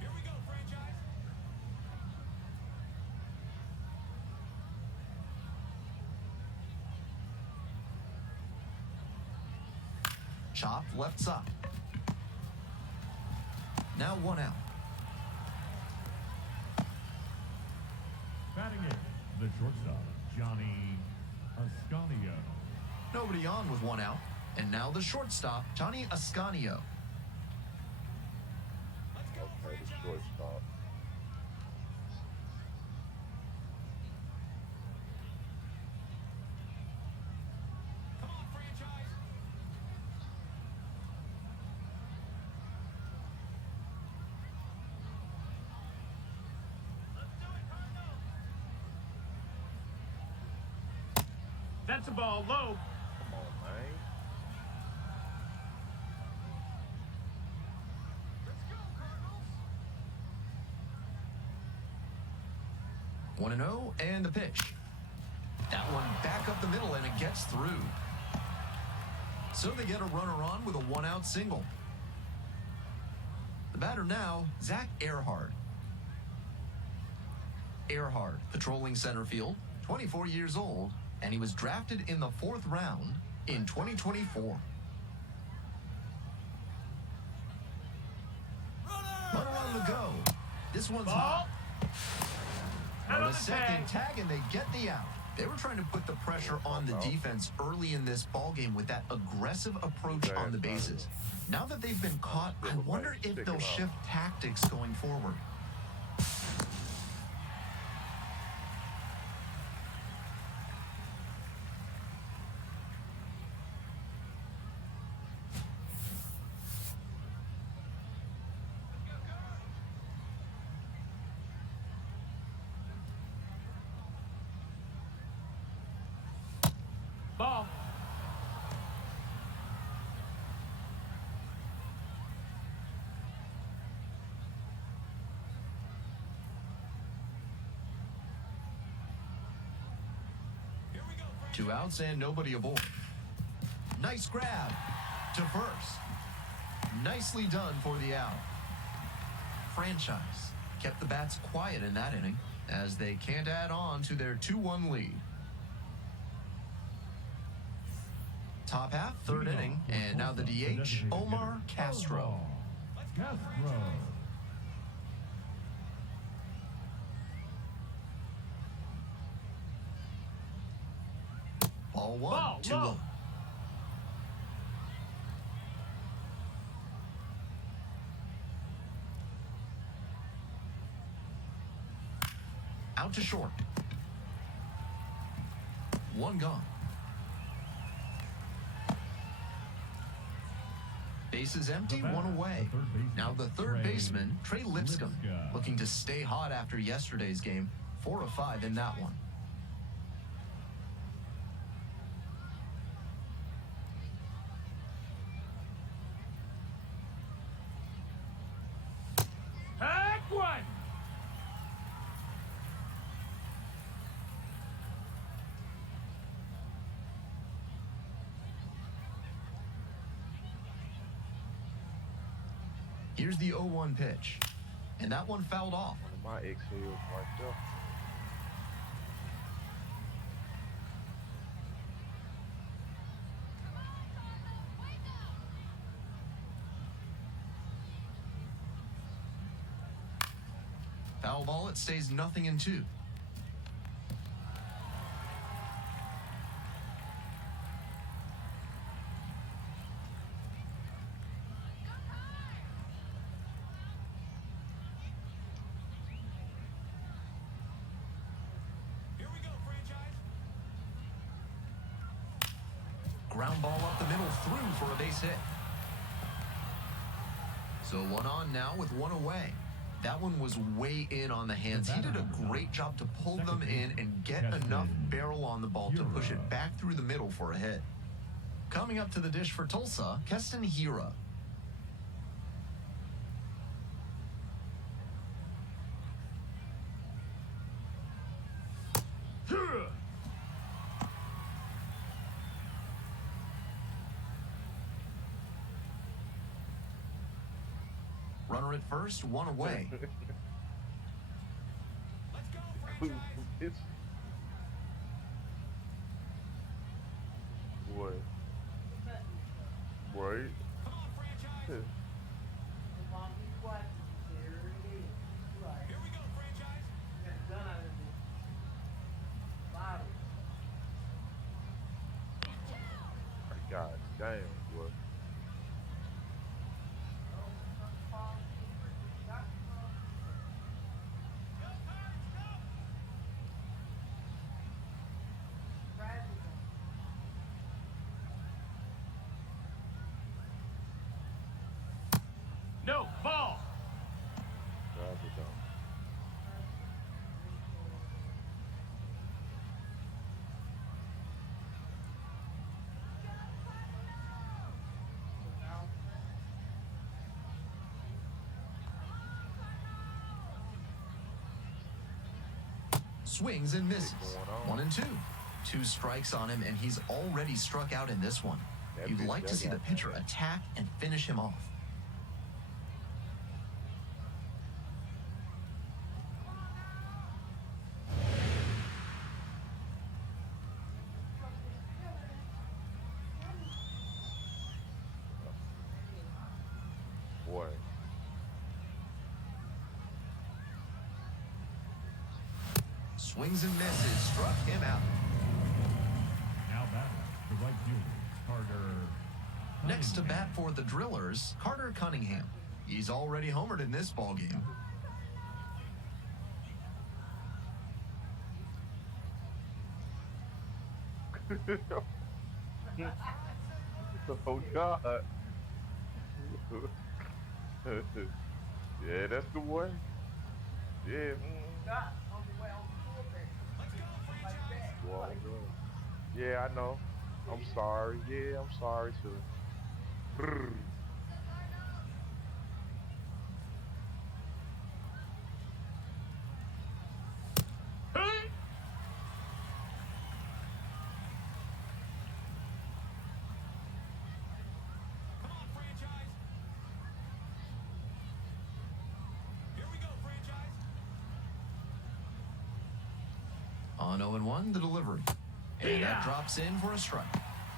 Here we go, franchise. Chop left side. Now 1 out. Batting it, the shortstop, Johnny Ascanio. Nobody on with 1 out. And now the shortstop, Johnny Ascanio. Let's go, Okay, the franchise. shortstop. Come on, franchise. Let's do it, Cardinals. That's a ball. Low. Come on, man. Let's go, Cardinals. 1-0, and the pitch. That one back up the middle, and it gets through. So they get a runner on with a 1-out single. The batter now, Zach Earhart. Earhart, patrolling center field, 24 years old, and he was drafted in the 4th round in 2024. Runner on the go. This one's hot. Out On on the the second tag. tag, and they get the out. They were trying to put the pressure on the defense early in this ballgame with that aggressive approach on the bases. Now that they've been caught, I wonder if they'll shift tactics going forward. Ball. Here we go, franchise. 2 outs and nobody aboard. Nice grab to first. Nicely done for the out. Franchise kept the bats quiet in that inning as they can't add on to their 2-1 lead. Top half, 3rd inning, and now the DH, Omar Castro. Castro. Ball 1, Ball, 2 low. low. Out to short. 1 gone. Bases empty, 1 away. Now the third baseman, Trey Lipscomb, looking to stay hot after yesterday's game. 4 of 5 in that one. Hack one. Here's the 0-1 pitch. And that one fouled off. One of my exhales right there. Foul ball, it stays 0-2. ground ball up the middle, through for a base hit. So one on now with one away. That one was way in on the hands. He did a great job to pull them in and get enough barrel on the ball to push it back through the middle for a hit. Coming up to the dish for Tulsa, Keston Hiura. Runner at first, one away. Let's go, Who- franchise. it's what? Right? Come on, franchise. As long as he's watching, there it is. Right. Here we go, franchise. Got a gun out of this bottle. God damn, boy. No, ball. Drive it down. Swings and misses. Going on? 1-2. 2 strikes on him, and he's already struck out in this one. That You'd bitch like to got see the got. pitcher attack and finish him off. Boy. Swings and misses. Struck him out. Now batting, the right fielder, Carter. Next to Cunningham. bat for the Drillers, Carter Cunningham. He's already homered in this ballgame. Oh God. Yeah, that's the way. Yeah. Got on the way on the floor there. Let's go, franchise. Boy, I'm good. Yeah, I know. I'm sorry. Yeah, I'm sorry too. Brrr. Hey! Come on, franchise. Here we go, franchise. On 0-1, the delivery. And Yeah. that drops in for a strike.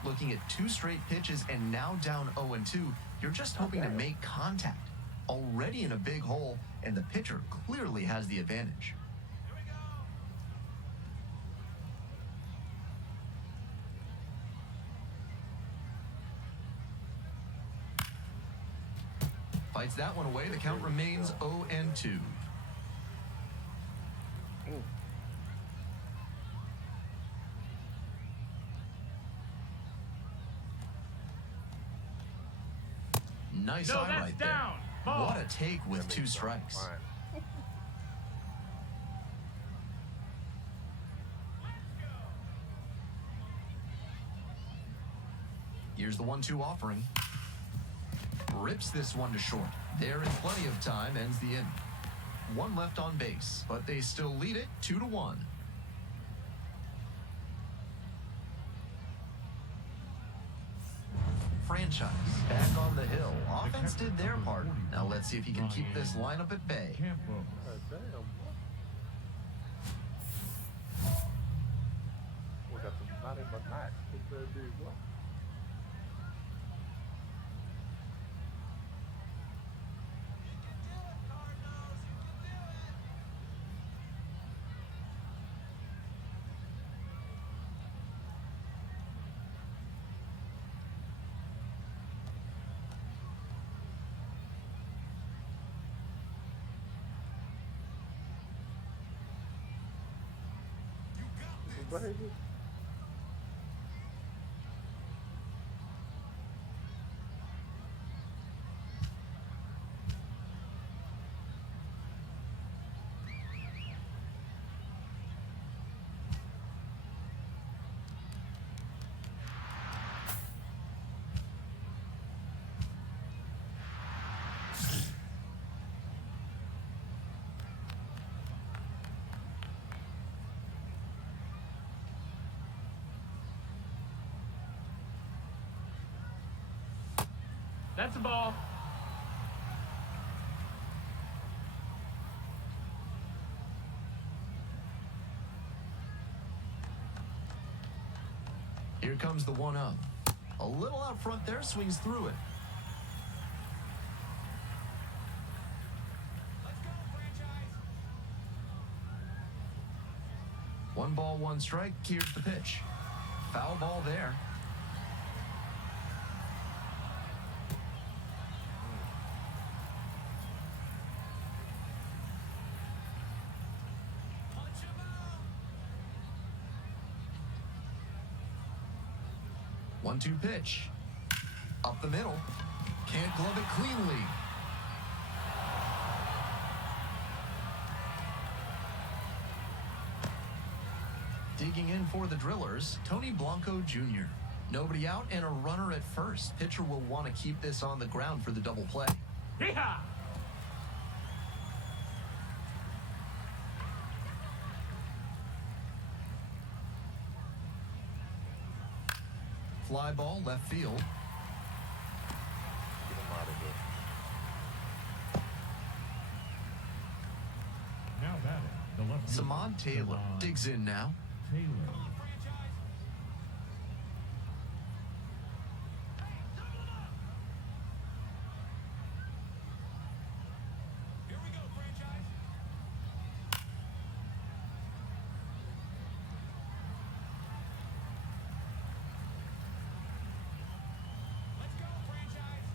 Looking at 2 straight pitches and now down 0-2, you're just hoping to make contact. Already in a big hole, and the pitcher clearly has the advantage. Here we go. Fights that one away. The count remains 0-2. Nice No, eye that's right down. there. Ball. What a take with That 2 makes strikes. fine. Here's the 1-2 offering. Rips this one to short. There in plenty of time, ends the inning. 1 left on base, but they still lead it 2-1. Franchise back on the hill. Offense did their part. Now let's see if he can keep this lineup at bay. Campo. God damn, boy. Boy, got some knot in my knot. What's that dude, boy? You got this. Baby. the ball. Here comes the 1-0. A little out front there, swings through it. Let's go, franchise. 1 ball, 1 strike. Here's the pitch. Foul ball there. Punch him out. 1-2 pitch. Up the middle. Can't glove it cleanly. Digging in for the Drillers, Tony Blanco Jr. Nobody out and a runner at first. Pitcher will want to keep this on the ground for the double play. Yeehaw! Fly ball left field. Get him out of here. Now batting, the left fielder, Samad Taylor Samad digs in now. Taylor. Come on, franchise. Here we go, franchise. Let's go, franchise.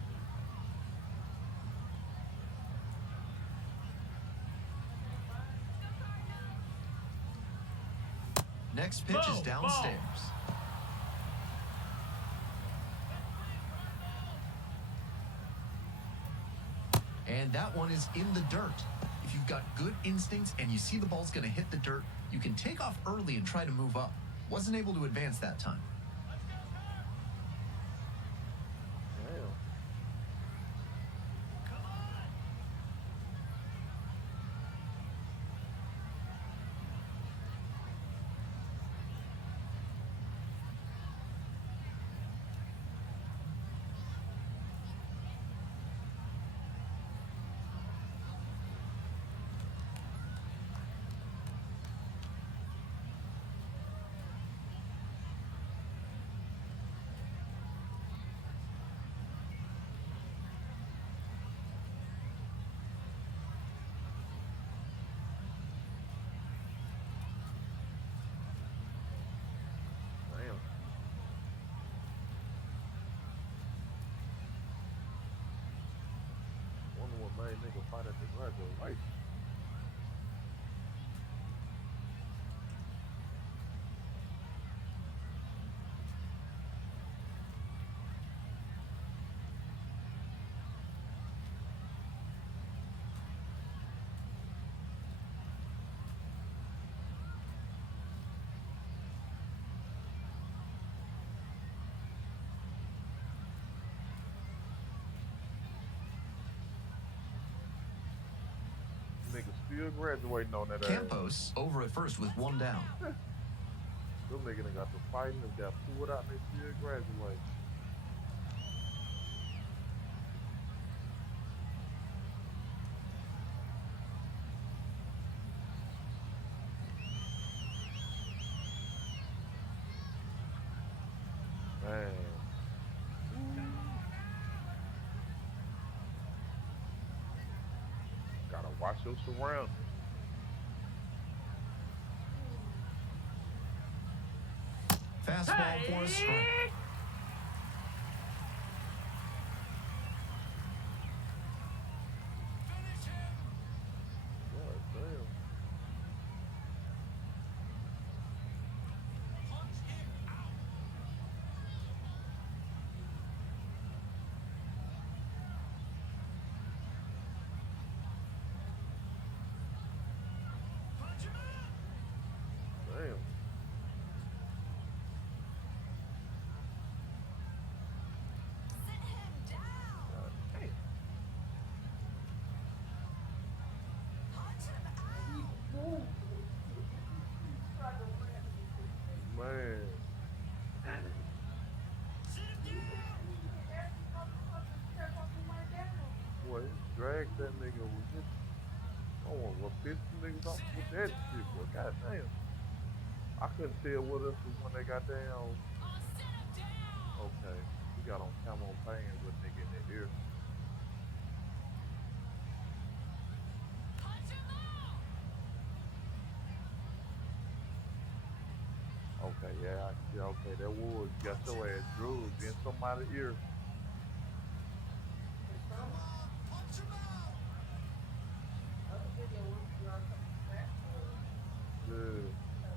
Next pitch is Ball, downstairs. And that one is in the dirt. If you've got good instincts and you see the ball's going to hit the dirt, you can take off early and try to move up. Wasn't able to advance that time. Damn. Damn. Wonder what made nigga fight at the graduation. Nigga still graduating on that ass. Campos over at first with 1 down. Them nigga done got to fighting and got pulled out and they still graduating. Man. Gotta watch your surroundings. Fastball for a strike. Finish him. God damn. Punch him out. Punch him out. Damn. Sit him down. God damn. Punch him out. Man. Sit him down. pissed some niggas off with that shit, boy. God damn. I couldn't tell what else was when they got down. I'll sit him down. Okay. He got on camo pain with nigga in the ear. Punch him out. Okay, yeah, okay, that was got your ass drugged in somebody's ear. Come on, punch him out. Other video was you are coming back for Yeah.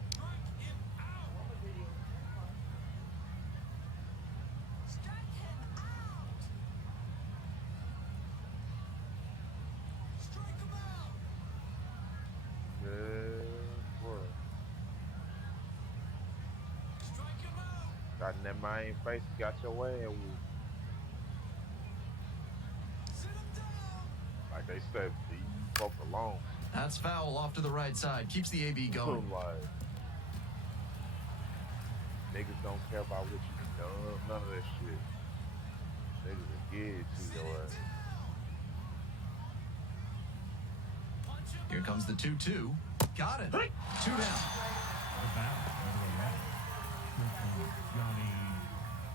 Strike him out. one video. Strike him out. Strike him out. Yeah, boy. Strike him out. Got in that main face, got your ass whooped. Sit him down. Like they said, leave fuck alone. That's foul off to the right side. Keeps the AB going. Like, niggas don't care about what you done, none of that shit. Niggas will get it to your ass. Punch him Here comes the 2-2. Got it. 2 down. The back over the left. Johnny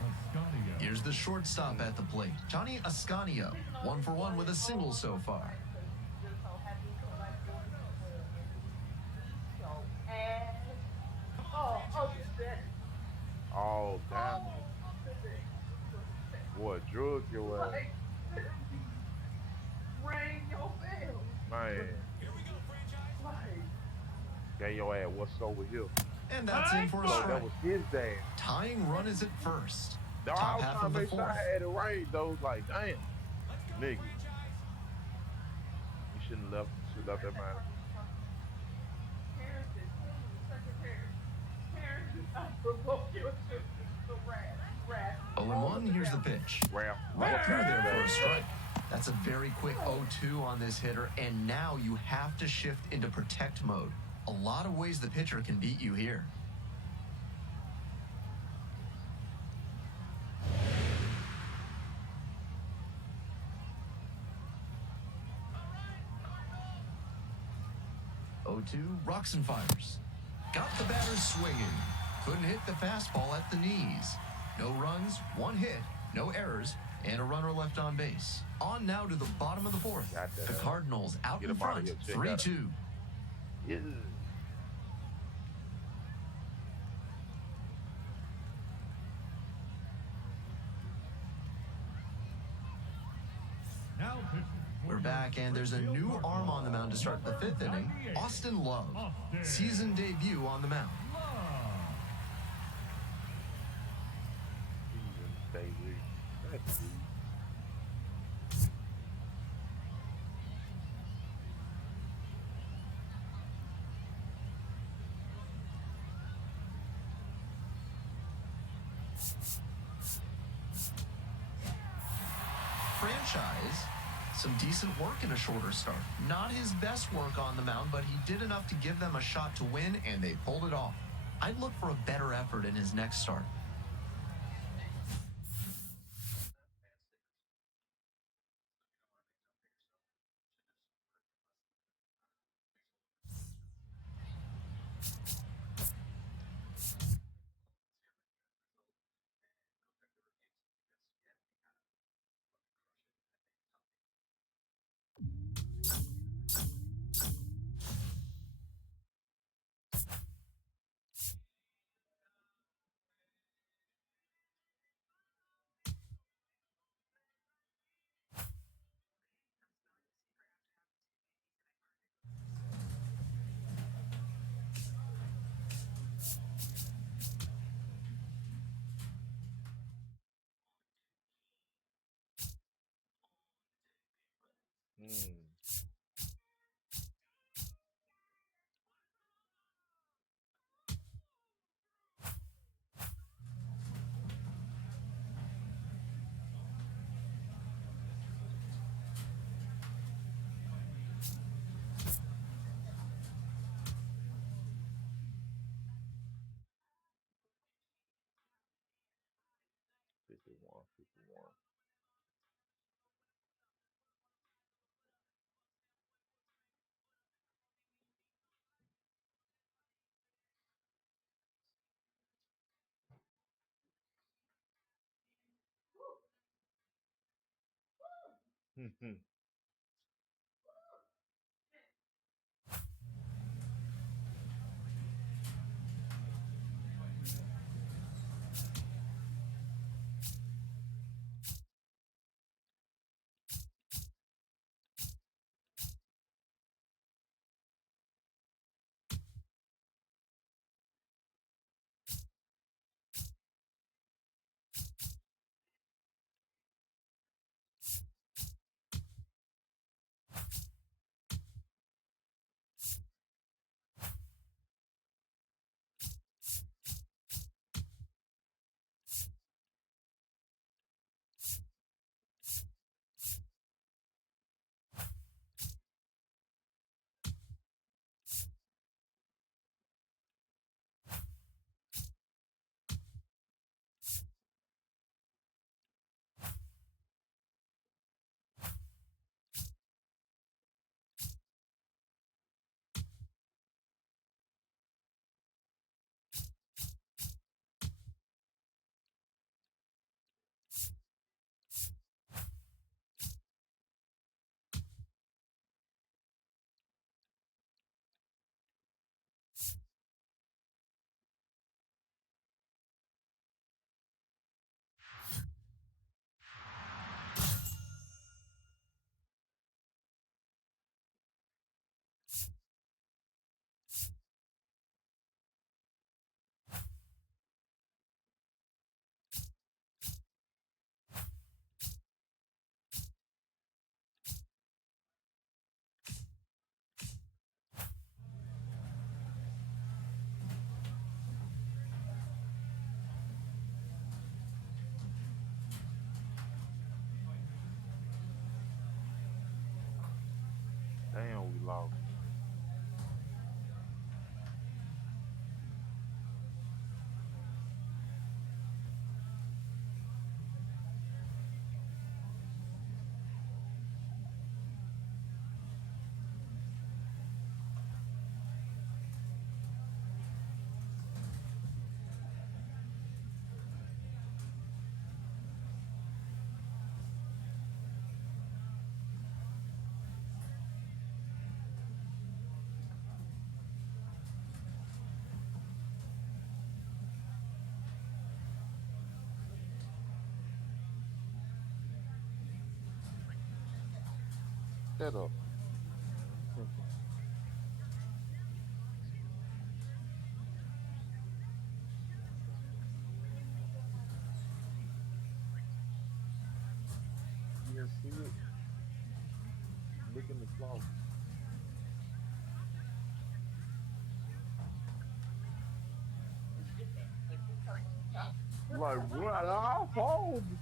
Ascanio. Here's the shortstop at the plate, Johnny Ascanio. 1 for 1 with a single so far. Just so happy to like going to so ass. Oh, just that. Oh, damn. Boy, drug your ass. Like, ring your bell. Man, Here we go, franchise. Like, gave your ass what's over here. And that's in for a So that strike. was his dad. Tying run is at first. No, I Top was half trying of to the make sure I fourth. had it right, though. Like, damn. Let's go, Nigga. franchise. You shouldn't left that man. parents is secretary. Parents is provoke your children to wrath. 0-1, here's the pitch. Rap. Right through there for a strike. That's a very quick 0-2 on this hitter, and now you have to shift into protect mode. A lot of ways the pitcher can beat you here. Oh, 2, rocks and fires. Got the batter swinging. Couldn't hit the fastball at the knees. No runs, 1 hit, no errors, and a runner left on base. On now to the bottom of the fourth. Got that. The Cardinals out Get in him outta front, here, check that out. 3-2. Yeah. Now pitching. We're back, and there's a new arm on the mound to start the 5th inning. Austin Love. Season debut on the mound. Love. Season stay with. That's deep. Franchise. Some decent work in a shorter start. Not his best work on the mound, but he did enough to give them a shot to win, and they pulled it off. I'd look for a better effort in his next start. Mm. Fifty-one. Mhm. Damn, we lost. Shut up. You didn't see it? Look in the closet. Like, run off home.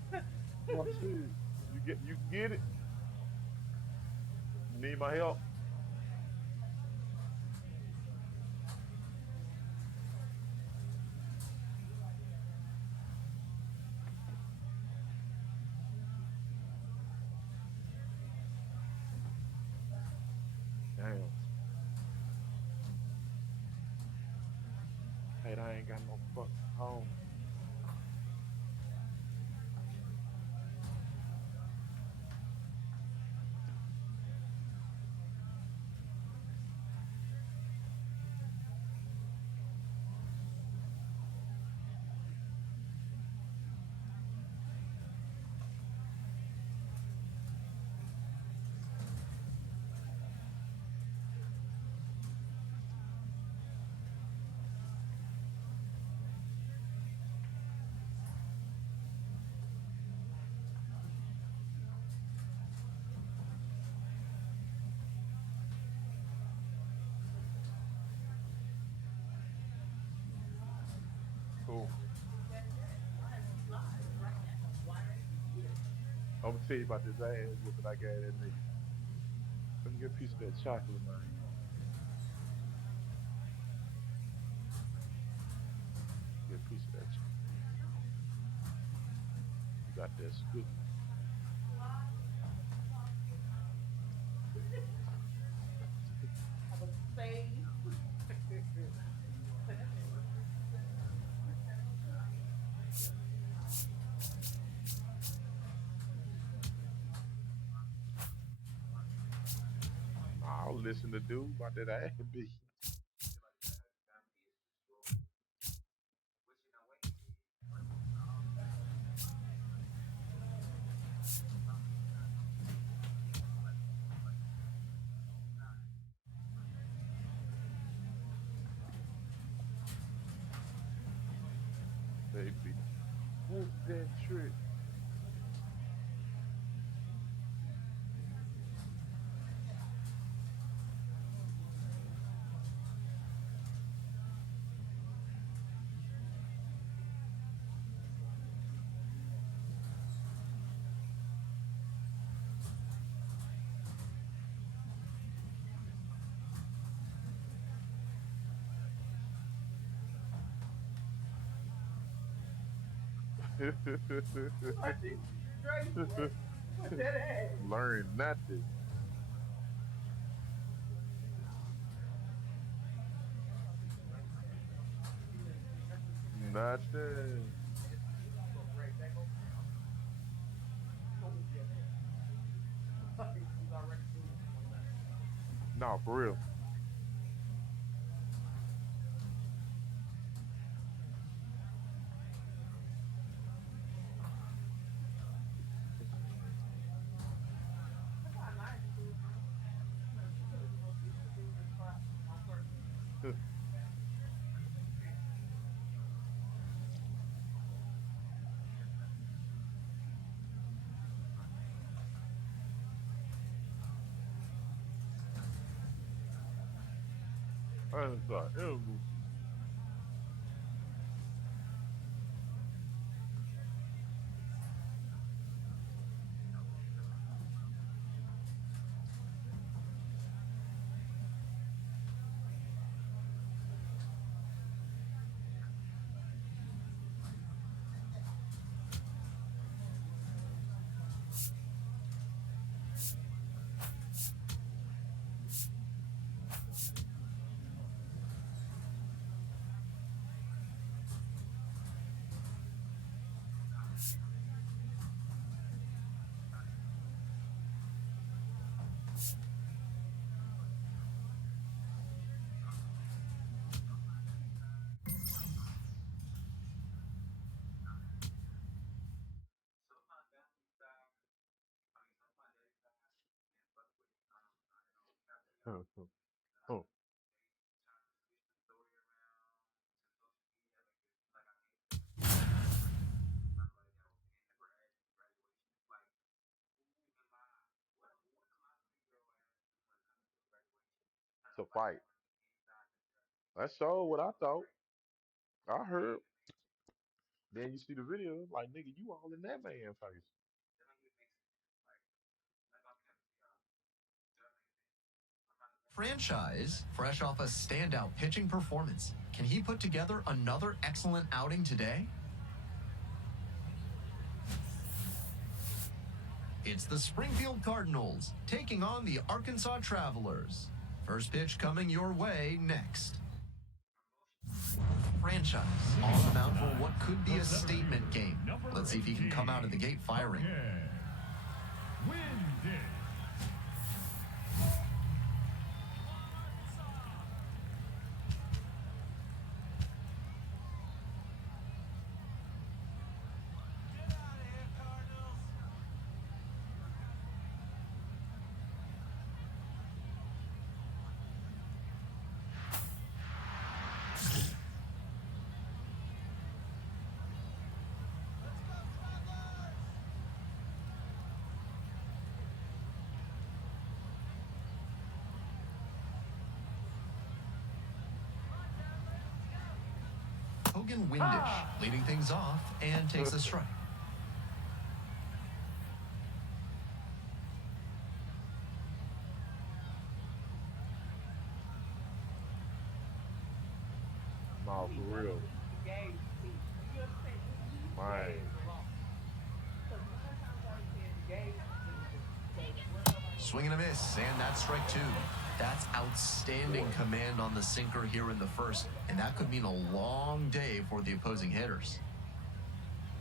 Well, shit. You can get it. You need my help? Damn. Hey, I ain't got no fucking home. Cool. I'm gonna tell you about this ass whooping I got that nigga. Let me get a piece of that chocolate, man. Get a piece of that chocolate. You got that scoop. I would say. I'll listen to dude about that ass beat. Baby, what's that trick? I think straight with that ass. Learn nothing. Nothing. No, for real. I'm sorry. Oh, to fight. That's so what I thought. I heard. Then you see the video, like nigga, you all in that man face. Franchise, fresh off a standout pitching performance. Can he put together another excellent outing today? It's the Springfield Cardinals taking on the Arkansas Travelers. First pitch coming your way next. Franchise on the mound for what could be a statement game. Let's see if he can come out of the gate firing. Winded. Get out of here, Cardinals. Hogan Windish leading things off and takes a strike. No, for real. Man. Swing and a miss, and that's strike two. That's outstanding command on the sinker here in the first, and that could mean a long day for the opposing hitters.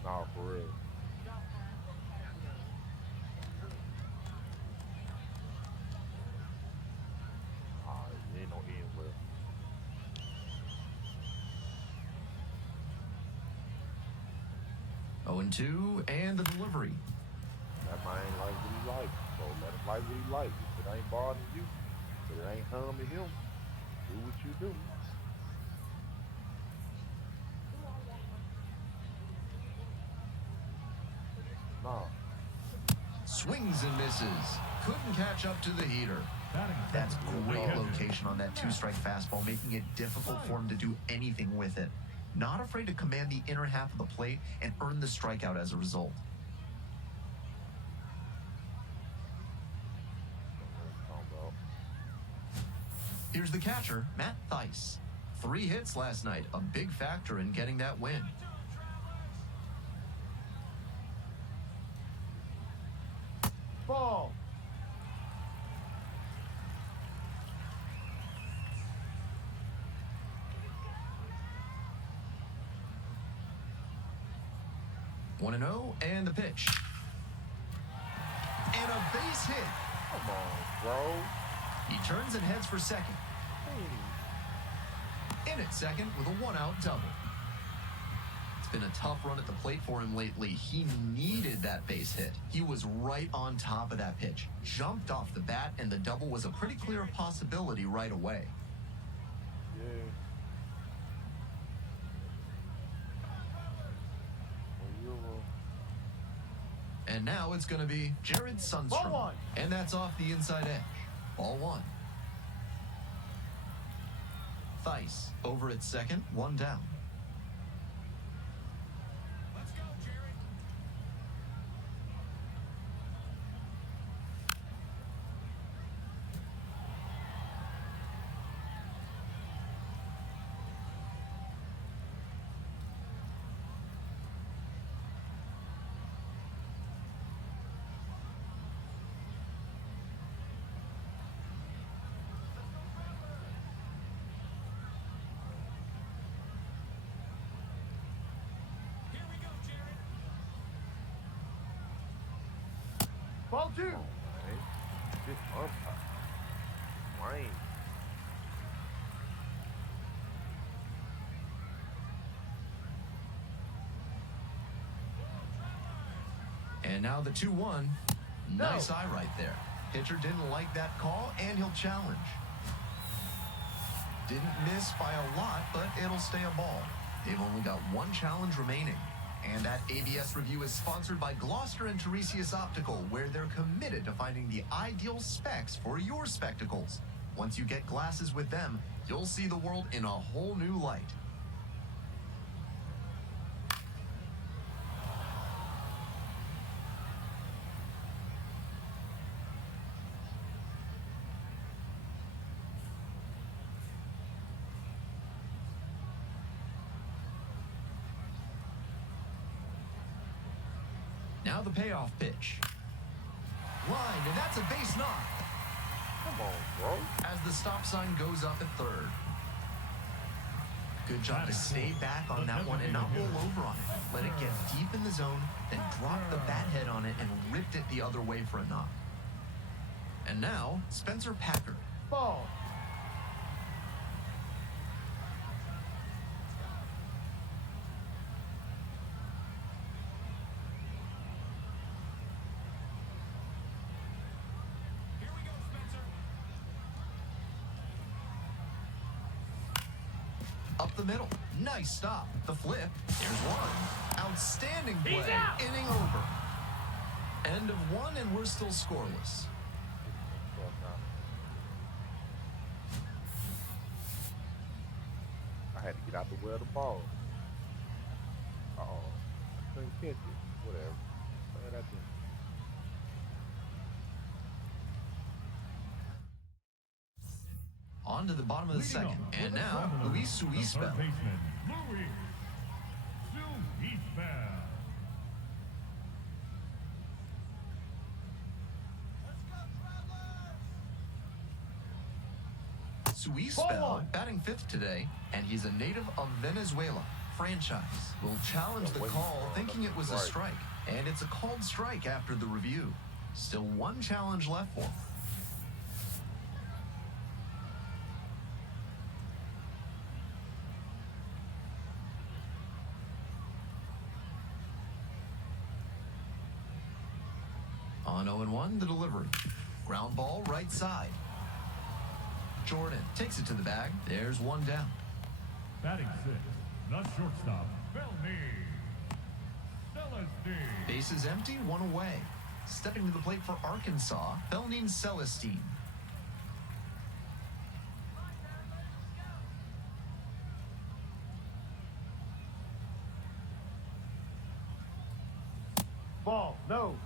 No, for real. 0-2, and the delivery. That man like what he like, so let him like what he like. If it ain't bothering you, if it ain't harming him, do what you do. Nah. Swings and misses. Couldn't catch up to the heater. Batting That's fifth, great Joe Hedges. location on that two-strike fastball, making it difficult for him to do anything with it. Not afraid to command the inner half of the plate and earn the strikeout as a result. Here's the catcher, Matt Thaiss. 3 hits last night, a big factor in getting that win. Ball. One and 0, and the pitch. And a base hit. Come on, bro. He turns and heads for second. In at second with a 1-out double. It's been a tough run at the plate for him lately. He needed that base hit. He was right on top of that pitch. Jumped off the bat, and the double was a pretty clear possibility right away. Yeah. Well, And now it's going to be Jared Sundstrom. Ball one. And that's off the inside edge. Ball 1. Thaiss over at second, 1 down. Let's go, Jerry. Here we go, Jerry. Ball 2. man. Just umpire. Wayne. And now the 2-1. Nice eye right there. Pitcher didn't like that call, and he'll challenge. Didn't miss by a lot, but it'll stay a ball. They've only got 1 challenge remaining. And that ABS review is sponsored by Gloucester and Tiresias Optical, where they're committed to finding the ideal specs for your spectacles. Once you get glasses with them, you'll see the world in a whole new light. Now the payoff pitch. Line, and that's a base knock Come on, bro. as the stop sign goes up at third. Good job to stay back on that one and not roll over on it. Let it get deep in the zone, then drop the bat head on it and ripped it the other way for a knock. And now, Spencer Packard. Ball. Here we go, Spencer. Up the middle. Nice stop. The flip. There's one. Outstanding play. He's out. Inning over. End of 1, and we're still scoreless. I had to get out the way of the ball. Uh-oh. I couldn't catch it. Whatever. What did I do? On to the bottom of the Leading second. off And with now, the Luis third Suispel. baseman, Luis Suispel. Suispel batting 5th today, and he's a native of Venezuela. Franchise will challenge the call, thinking it was a strike, and it's a called strike after the review. Still 1 challenge left for him. On 0-1, the delivery. Ground ball right side. Jordan takes it to the bag. There's one down. Batting sixth, the shortstop, Felny Celestine. Bases empty, one away. Stepping to the plate for Arkansas, Felny Celestine. Ball, no.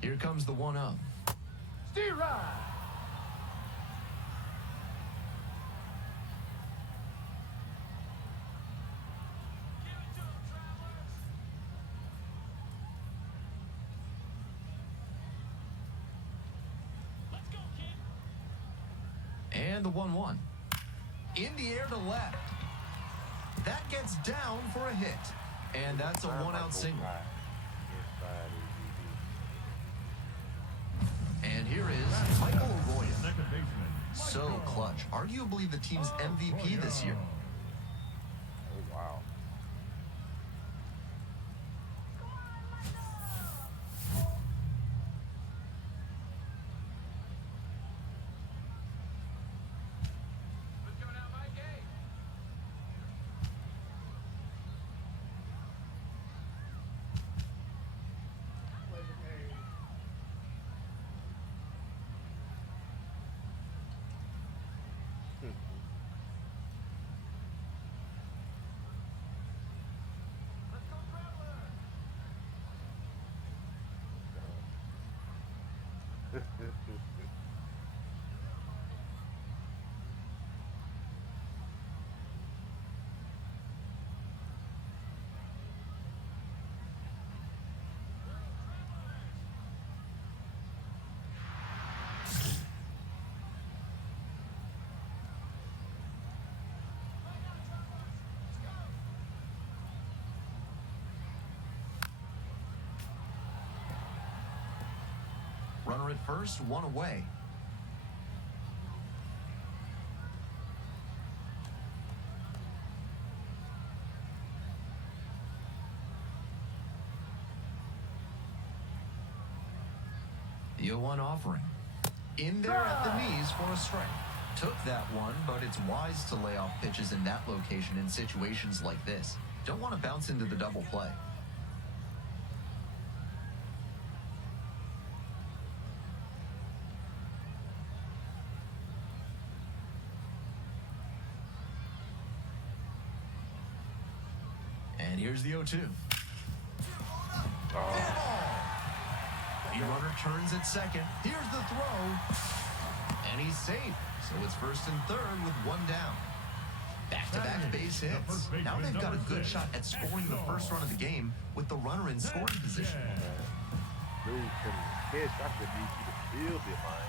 Here comes the 1-0. Steer right. Let's go, kid. And the 1-1. In the air to left. That gets down for a hit. And that's a one-out single. And here is Michael Arroyo. Second baseman. So clutch. Arguably the team's MVP this year. Oh, wow. Who's coming out my gate? Let's go, Traveler. Runner at first, one away. The 0-1 offering. In there at the knees for a strike. Took that one, but it's wise to lay off pitches in that location in situations like this. Don't want to bounce into the double play. And here's the 0-2. The runner turns at second. Here's the throw. And he's safe. So it's first and third with one down. Back-to-back base hits. Now they've got a good shot at scoring the first run of the game with the runner in scoring position. Dude, can catch. I just need you to field it, man.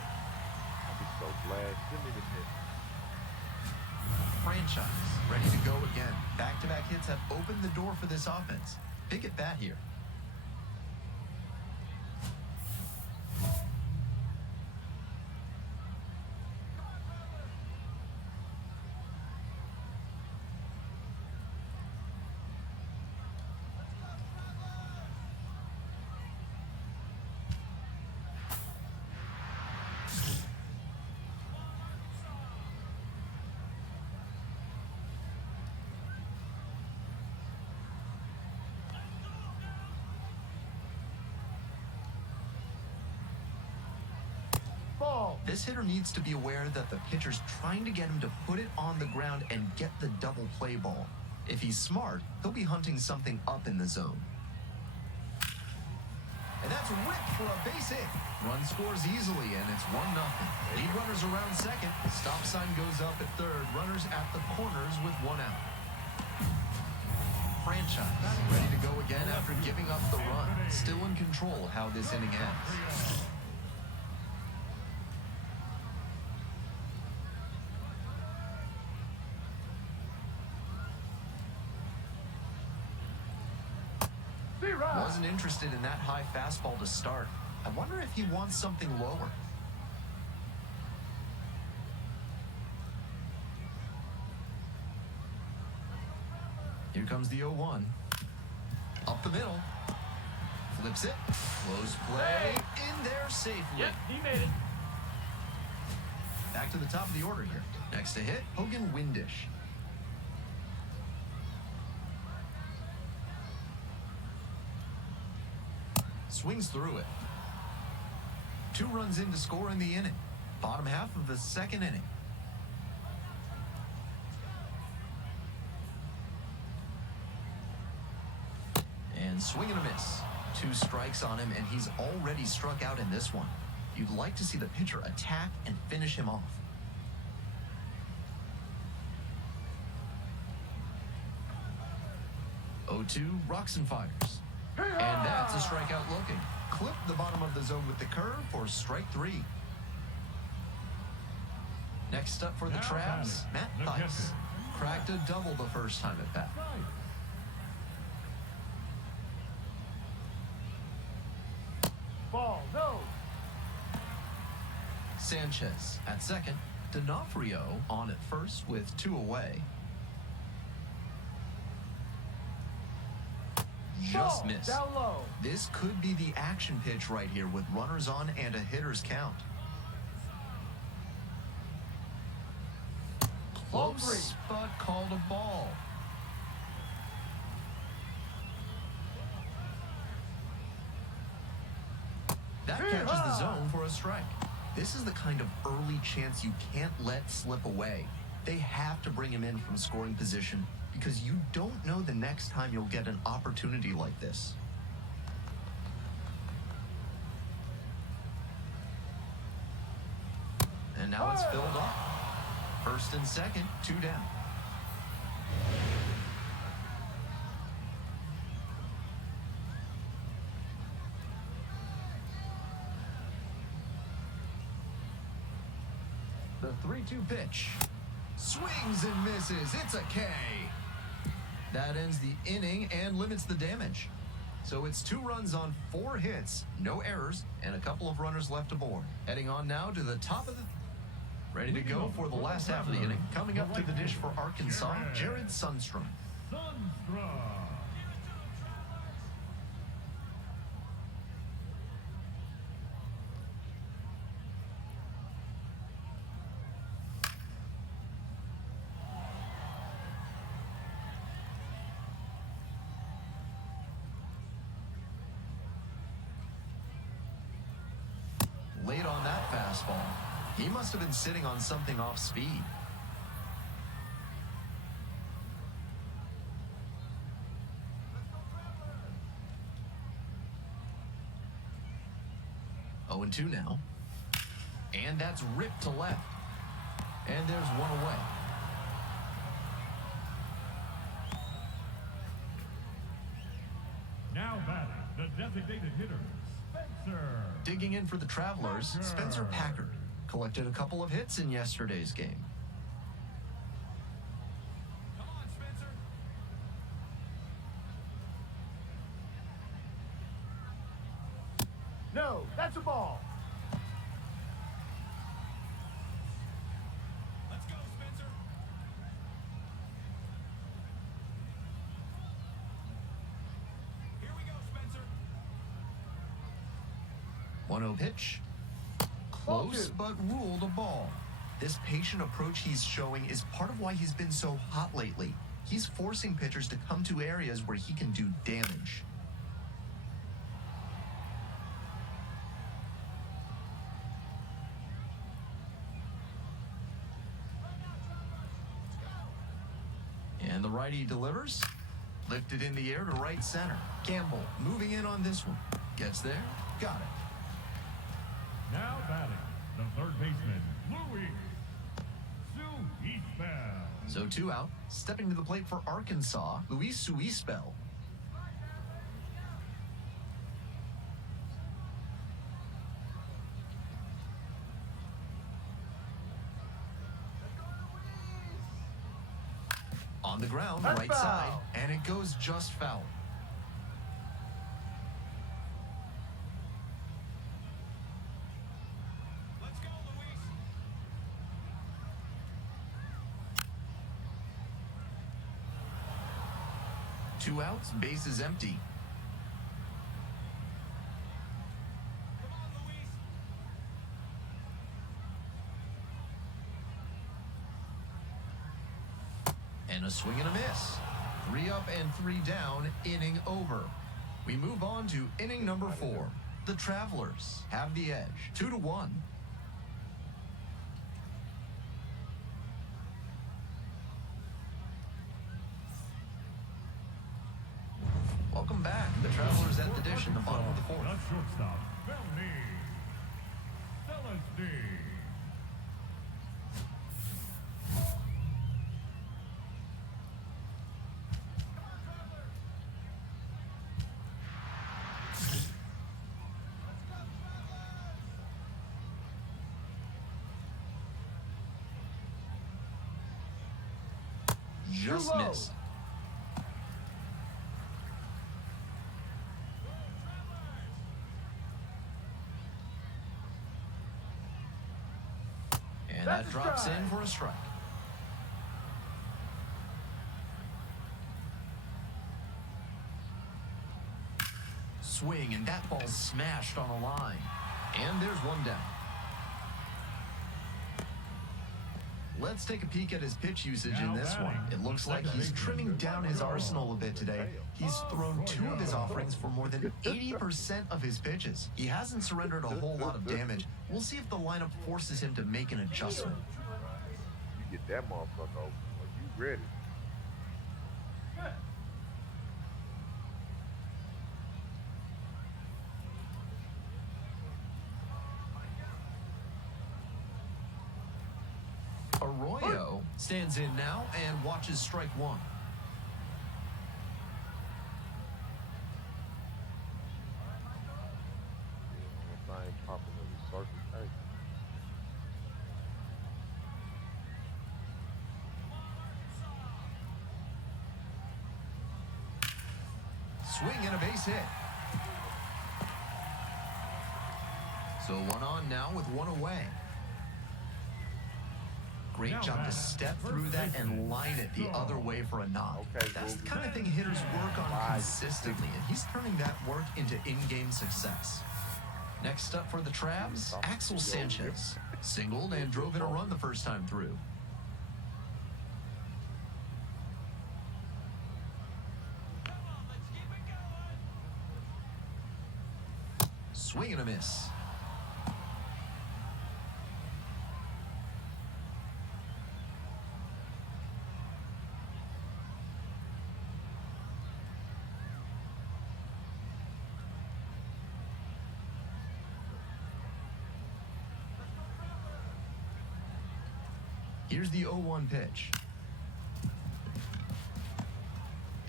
I'll be so glad. Give me the hit. Franchise, ready to go again. Back-to-back hits have opened the door for this offense. Big at bat here. Ball. This hitter needs to be aware that the pitcher's trying to get him to put it on the ground and get the double play ball. If he's smart, he'll be hunting something up in the zone. And that's ripped for a base hit. Run scores easily, and it's 1-0. Lead runners around second. Stop sign goes up at third. Runners at the corners with one out. Franchise, ready to go again after giving up the run. Still in control how this inning ends. Steer right. Wasn't interested in that high fastball to start. I wonder if he wants something lower. Here comes the 0-1. Up the middle. Flips it. Close play. In there safely. Yep, he made it. Back to the top of the order here. Next to hit, Hogan Windish. Swings through it. 2 runs in to score in the inning. Bottom half of the second inning. And swing and a miss. 2 strikes on him, and he's already struck out in this one. You'd like to see the pitcher attack and finish him off. Oh-2 rocks and fires. And that's a strikeout looking. Clip the bottom of the zone with the curve for strike 3. Next up for the Now Traps, batting, Matt the Thaiss. catcher. Cracked a double the first time at bat. Ball, no. Sanchez at second. D'Onofrio on at first with 2 away. Just Ball, missed. down low. This could be the action pitch right here with runners on and a hitter's count. Ball 3. Close, but called a ball. That catches the zone for a strike. This is the kind of early chance you can't let slip away. They have to bring him in from scoring position because you don't know the next time you'll get an opportunity like this. And now it's filled up. First and second, 2 down. The 3-2 pitch. Swings and misses. It's a K. That ends the inning and limits the damage. So it's 2 runs on 4 hits, no errors, and a couple of runners left aboard. Heading on now to the top of the... Ready to go for the last half of the inning. Coming up to the dish for Arkansas, Jared Sundstrom. Sundstrom. Late on that fastball. He must have been sitting on something off speed. Oh, and 2 now. And that's ripped to left. And there's 1 away. Now batting, the designated hitter, Spencer. Digging in for the Travelers, Spencer Packard. Collected a couple of hits in yesterday's game. Come on, Spencer. No, that's a ball. Let's go, Spencer. Here we go, Spencer. 1-0 pitch. Close, Ball 2. but ruled a ball. This patient approach he's showing is part of why he's been so hot lately. He's forcing pitchers to come to areas where he can do damage. And the righty delivers. Lifted in the air to right center. Campbell moving in on this one. Gets there. Got it. Now batting, the third baseman, Louis Suispel. So 2 out. Stepping to the plate for Arkansas, Luis Suispel. On the ground, That's right side, foul. and it goes just foul. Let's go, Luis. 2 outs, base is empty. Come on, Luis. And a swing and a miss. 3 up and 3 down, inning over. We move on to inning number 4. The Travelers have the edge, 2-1. Welcome back. The Travelers at the dish in the bottom of the 4th. The shortstop, Felny. Celesty. Just low. missed. And That's that a drops strike. in for a strike. Swing, and that ball smashed on a line. And there's one down. Let's take a peek at his pitch usage in this one. It looks like he's trimming down his arsenal a bit today. He's thrown 2 of his offerings for more than 80% of his pitches. He hasn't surrendered a whole lot of damage. We'll see if the lineup forces him to make an adjustment. You get that motherfucker over. You ready? Arroyo stands in now and watches strike 1. Yeah, one thing popping in the circle. Hey, Swing and a base hit. So 1 on now with 1 away. Great Now job to batting, step first through that and baseman, line it the Shaw. other way for a knock. Okay, That's the Goldie. kind of thing hitters work on Why? consistently, and he's turning that work into in-game success. Next up for the Travs, Axel Sanchez. Singled and drove in a run the first time through. Come on, let's keep it going. Swing and a miss. Here's the 0-1 pitch.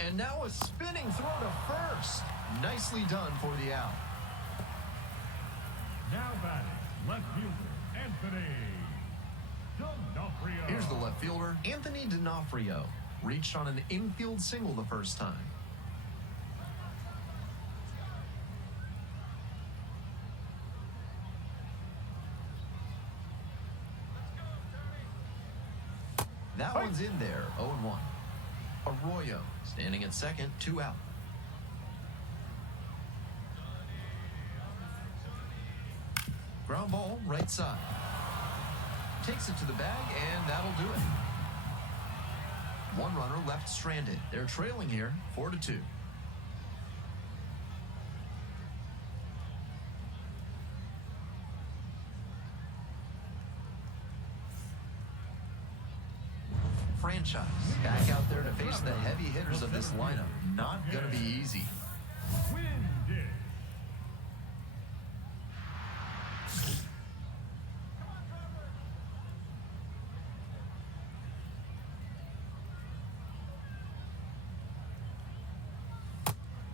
And now a spinning throw to first. Nicely done for the out. Now batting, left fielder, Anthony D'Onofrio. Here's the left fielder, Anthony D'Onofrio. Reached on an infield single the first time. That one's in there, 0-1. Arroyo standing at second, 2 out. Ground ball, right side. Takes it to the bag, and that'll do it. 1 runner left stranded. They're trailing here, 4-2. Franchise back out there to face the heavy hitters of this lineup. Not going to be easy. Winded.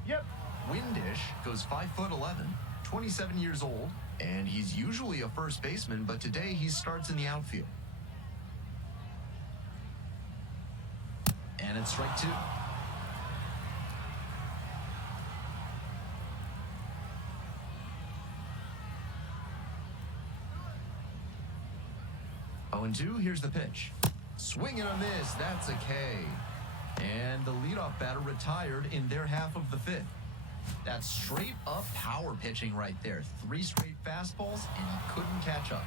Yep. Windish goes 5'11", 27 years old, and he's usually a first baseman, but today he starts in the outfield. And it's strike 2. Oh, and 2, here's the pitch. Swing and a miss, that's a K. And the leadoff batter retired in their half of the fifth. That's straight up power pitching right there. 3 straight fastballs, and he couldn't catch up.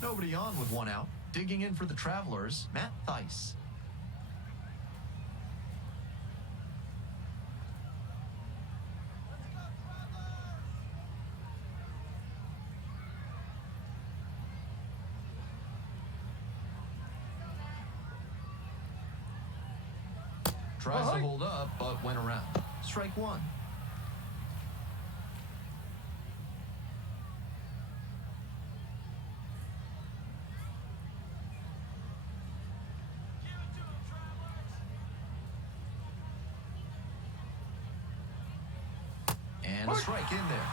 Nobody on with 1 out. Digging in for the Travelers, Matt Thaiss. Tries to hold up, but went around. Strike 1. Give it to him, Travelers. And a strike in there.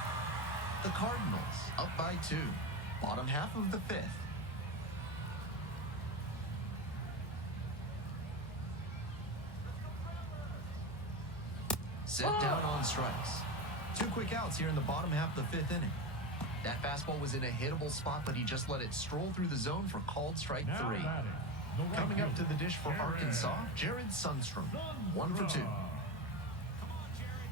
The Cardinals up by 2. Bottom half of the fifth. Set down on strikes. 2 quick outs here in the bottom half of the 5th inning. That fastball was in a hittable spot, but he just let it stroll through the zone for called strike Now 3. batting, the right Coming up to fielder, the dish for Jared Arkansas, Jared Sundstrom. 1 for 2. Sundstrom. Come on, Jerry.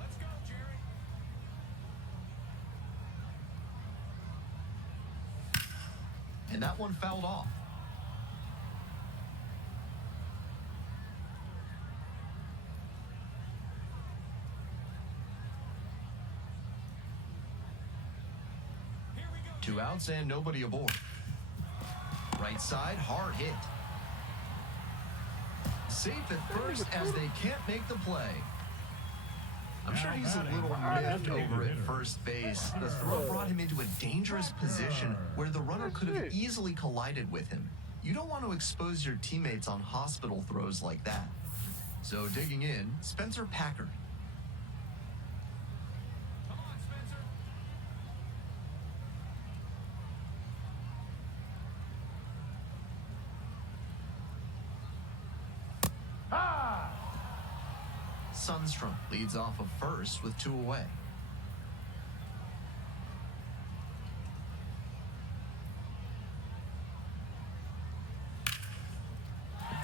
Let's go, Jerry. And that one fouled off. Here we go. 2 outs and nobody aboard. Right side, hard hit. Safe at first as they can't make the play. I'm sure he's a little miffed over at first base. The throw brought him into a dangerous position where the runner could have easily collided with him. You don't want to expose your teammates on hospital throws like that. So digging in, Spencer Packard. Come on, Spencer. Ha! Sundstrom leads off of first with 2 away.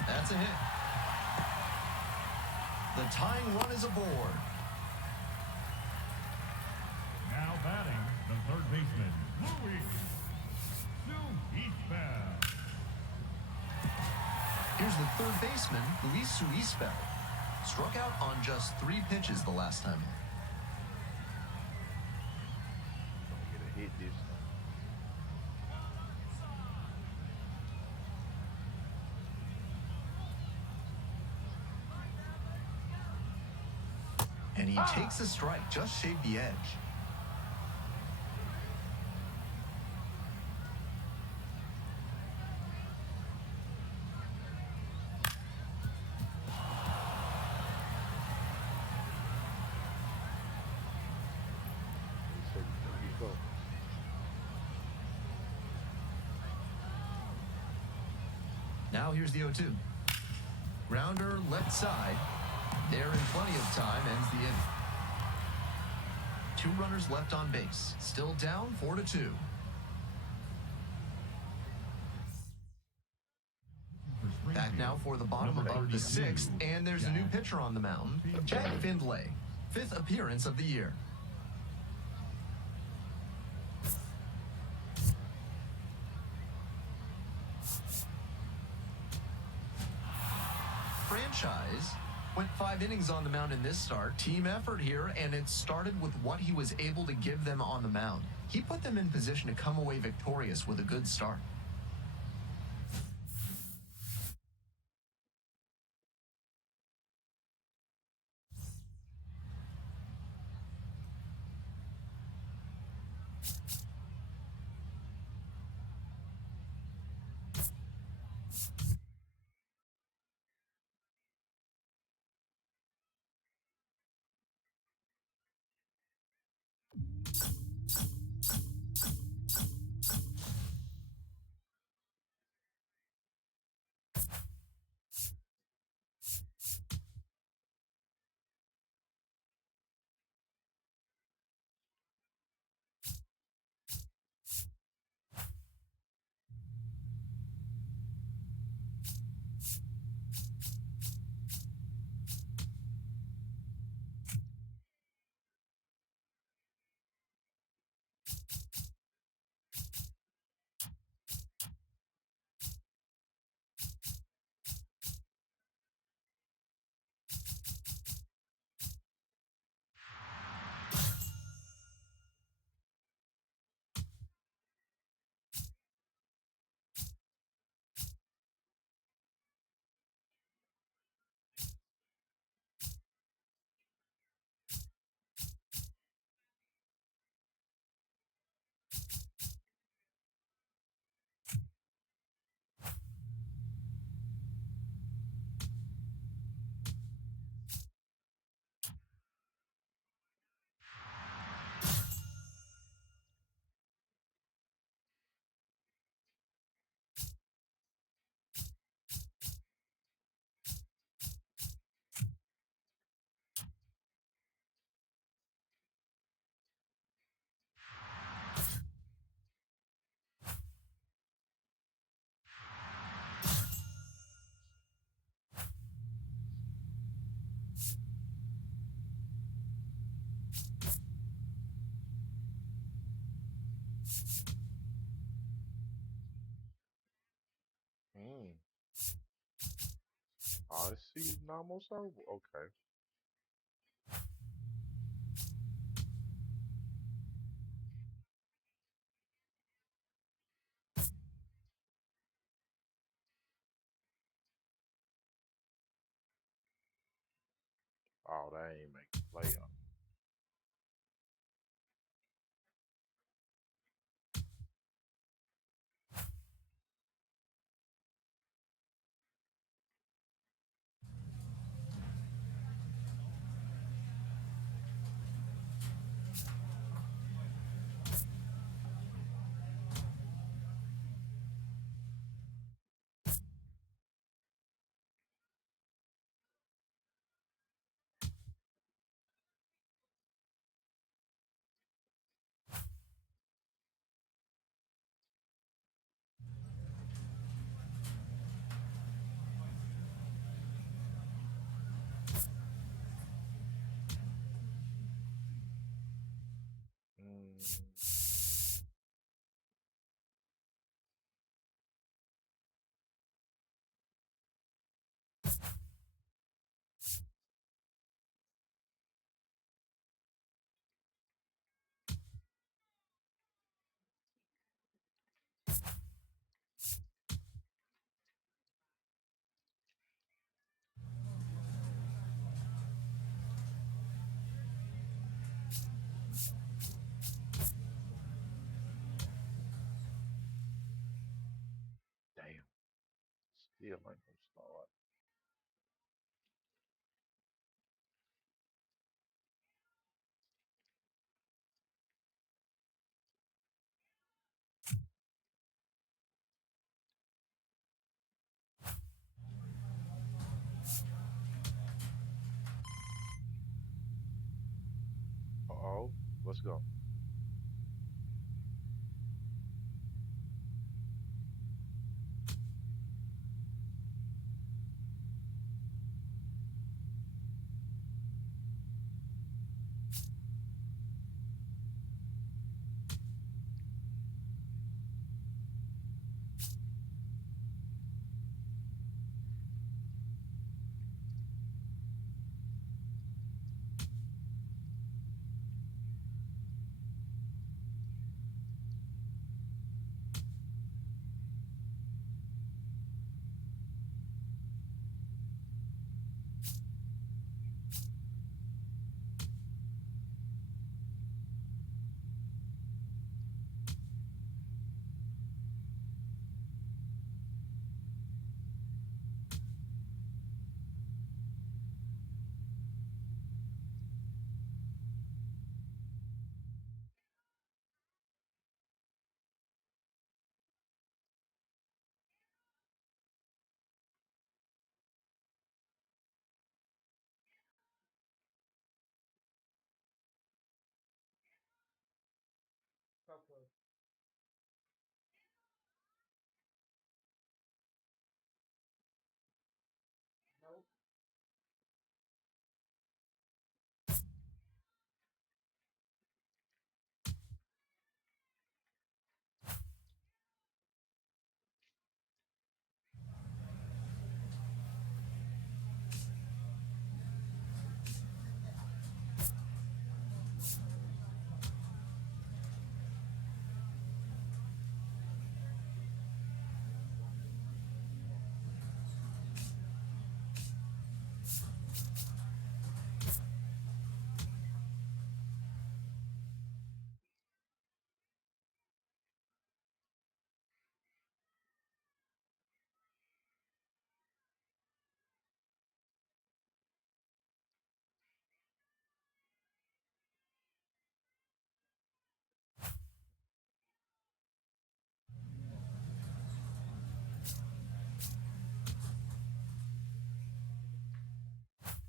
That's a hit. The tying run is aboard. Now batting, the third baseman, Luis Suisbel. Here's the third baseman, Luis Suisbel. Struck out on just 3 pitches the last time. Don't get a hit this time. And he takes a strike, just shaved the edge. So you go. Now here's the 0-2. Grounder left side. There in plenty of time, ends the inning. 2 runners left on base. Still down 4-2. Back now for the bottom of the 6th, and there's a new pitcher on the mound, Jack Findlay. 5th appearance of the year. Franchise went 5 innings on the mound in this start. Team effort here, and it started with what he was able to give them on the mound. He put them in position to come away victorious with a good start. Oh, this season almost over. Okay. Oh, that ain't make the playoff. Mm, damn. Still ain't gonna start. Uh-oh. Let's go. Okay. Nope.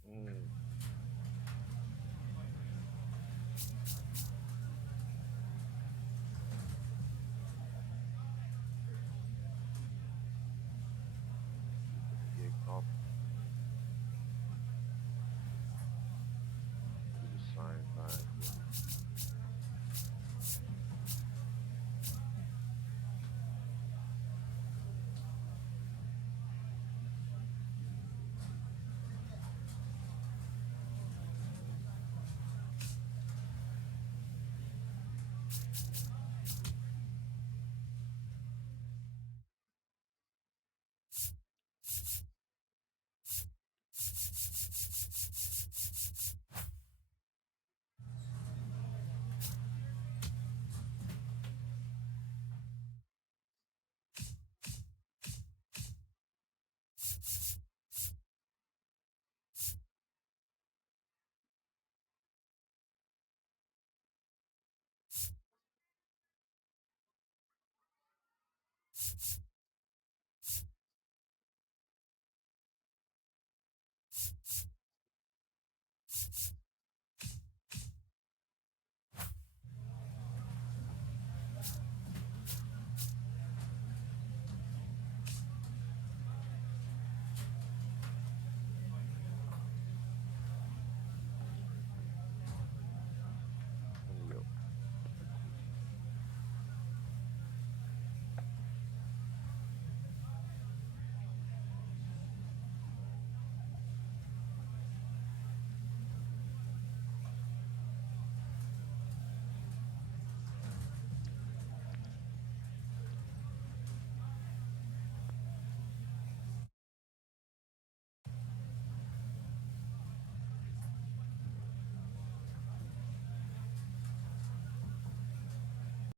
Mm, get comfortable. Do the same thing. Yeah. You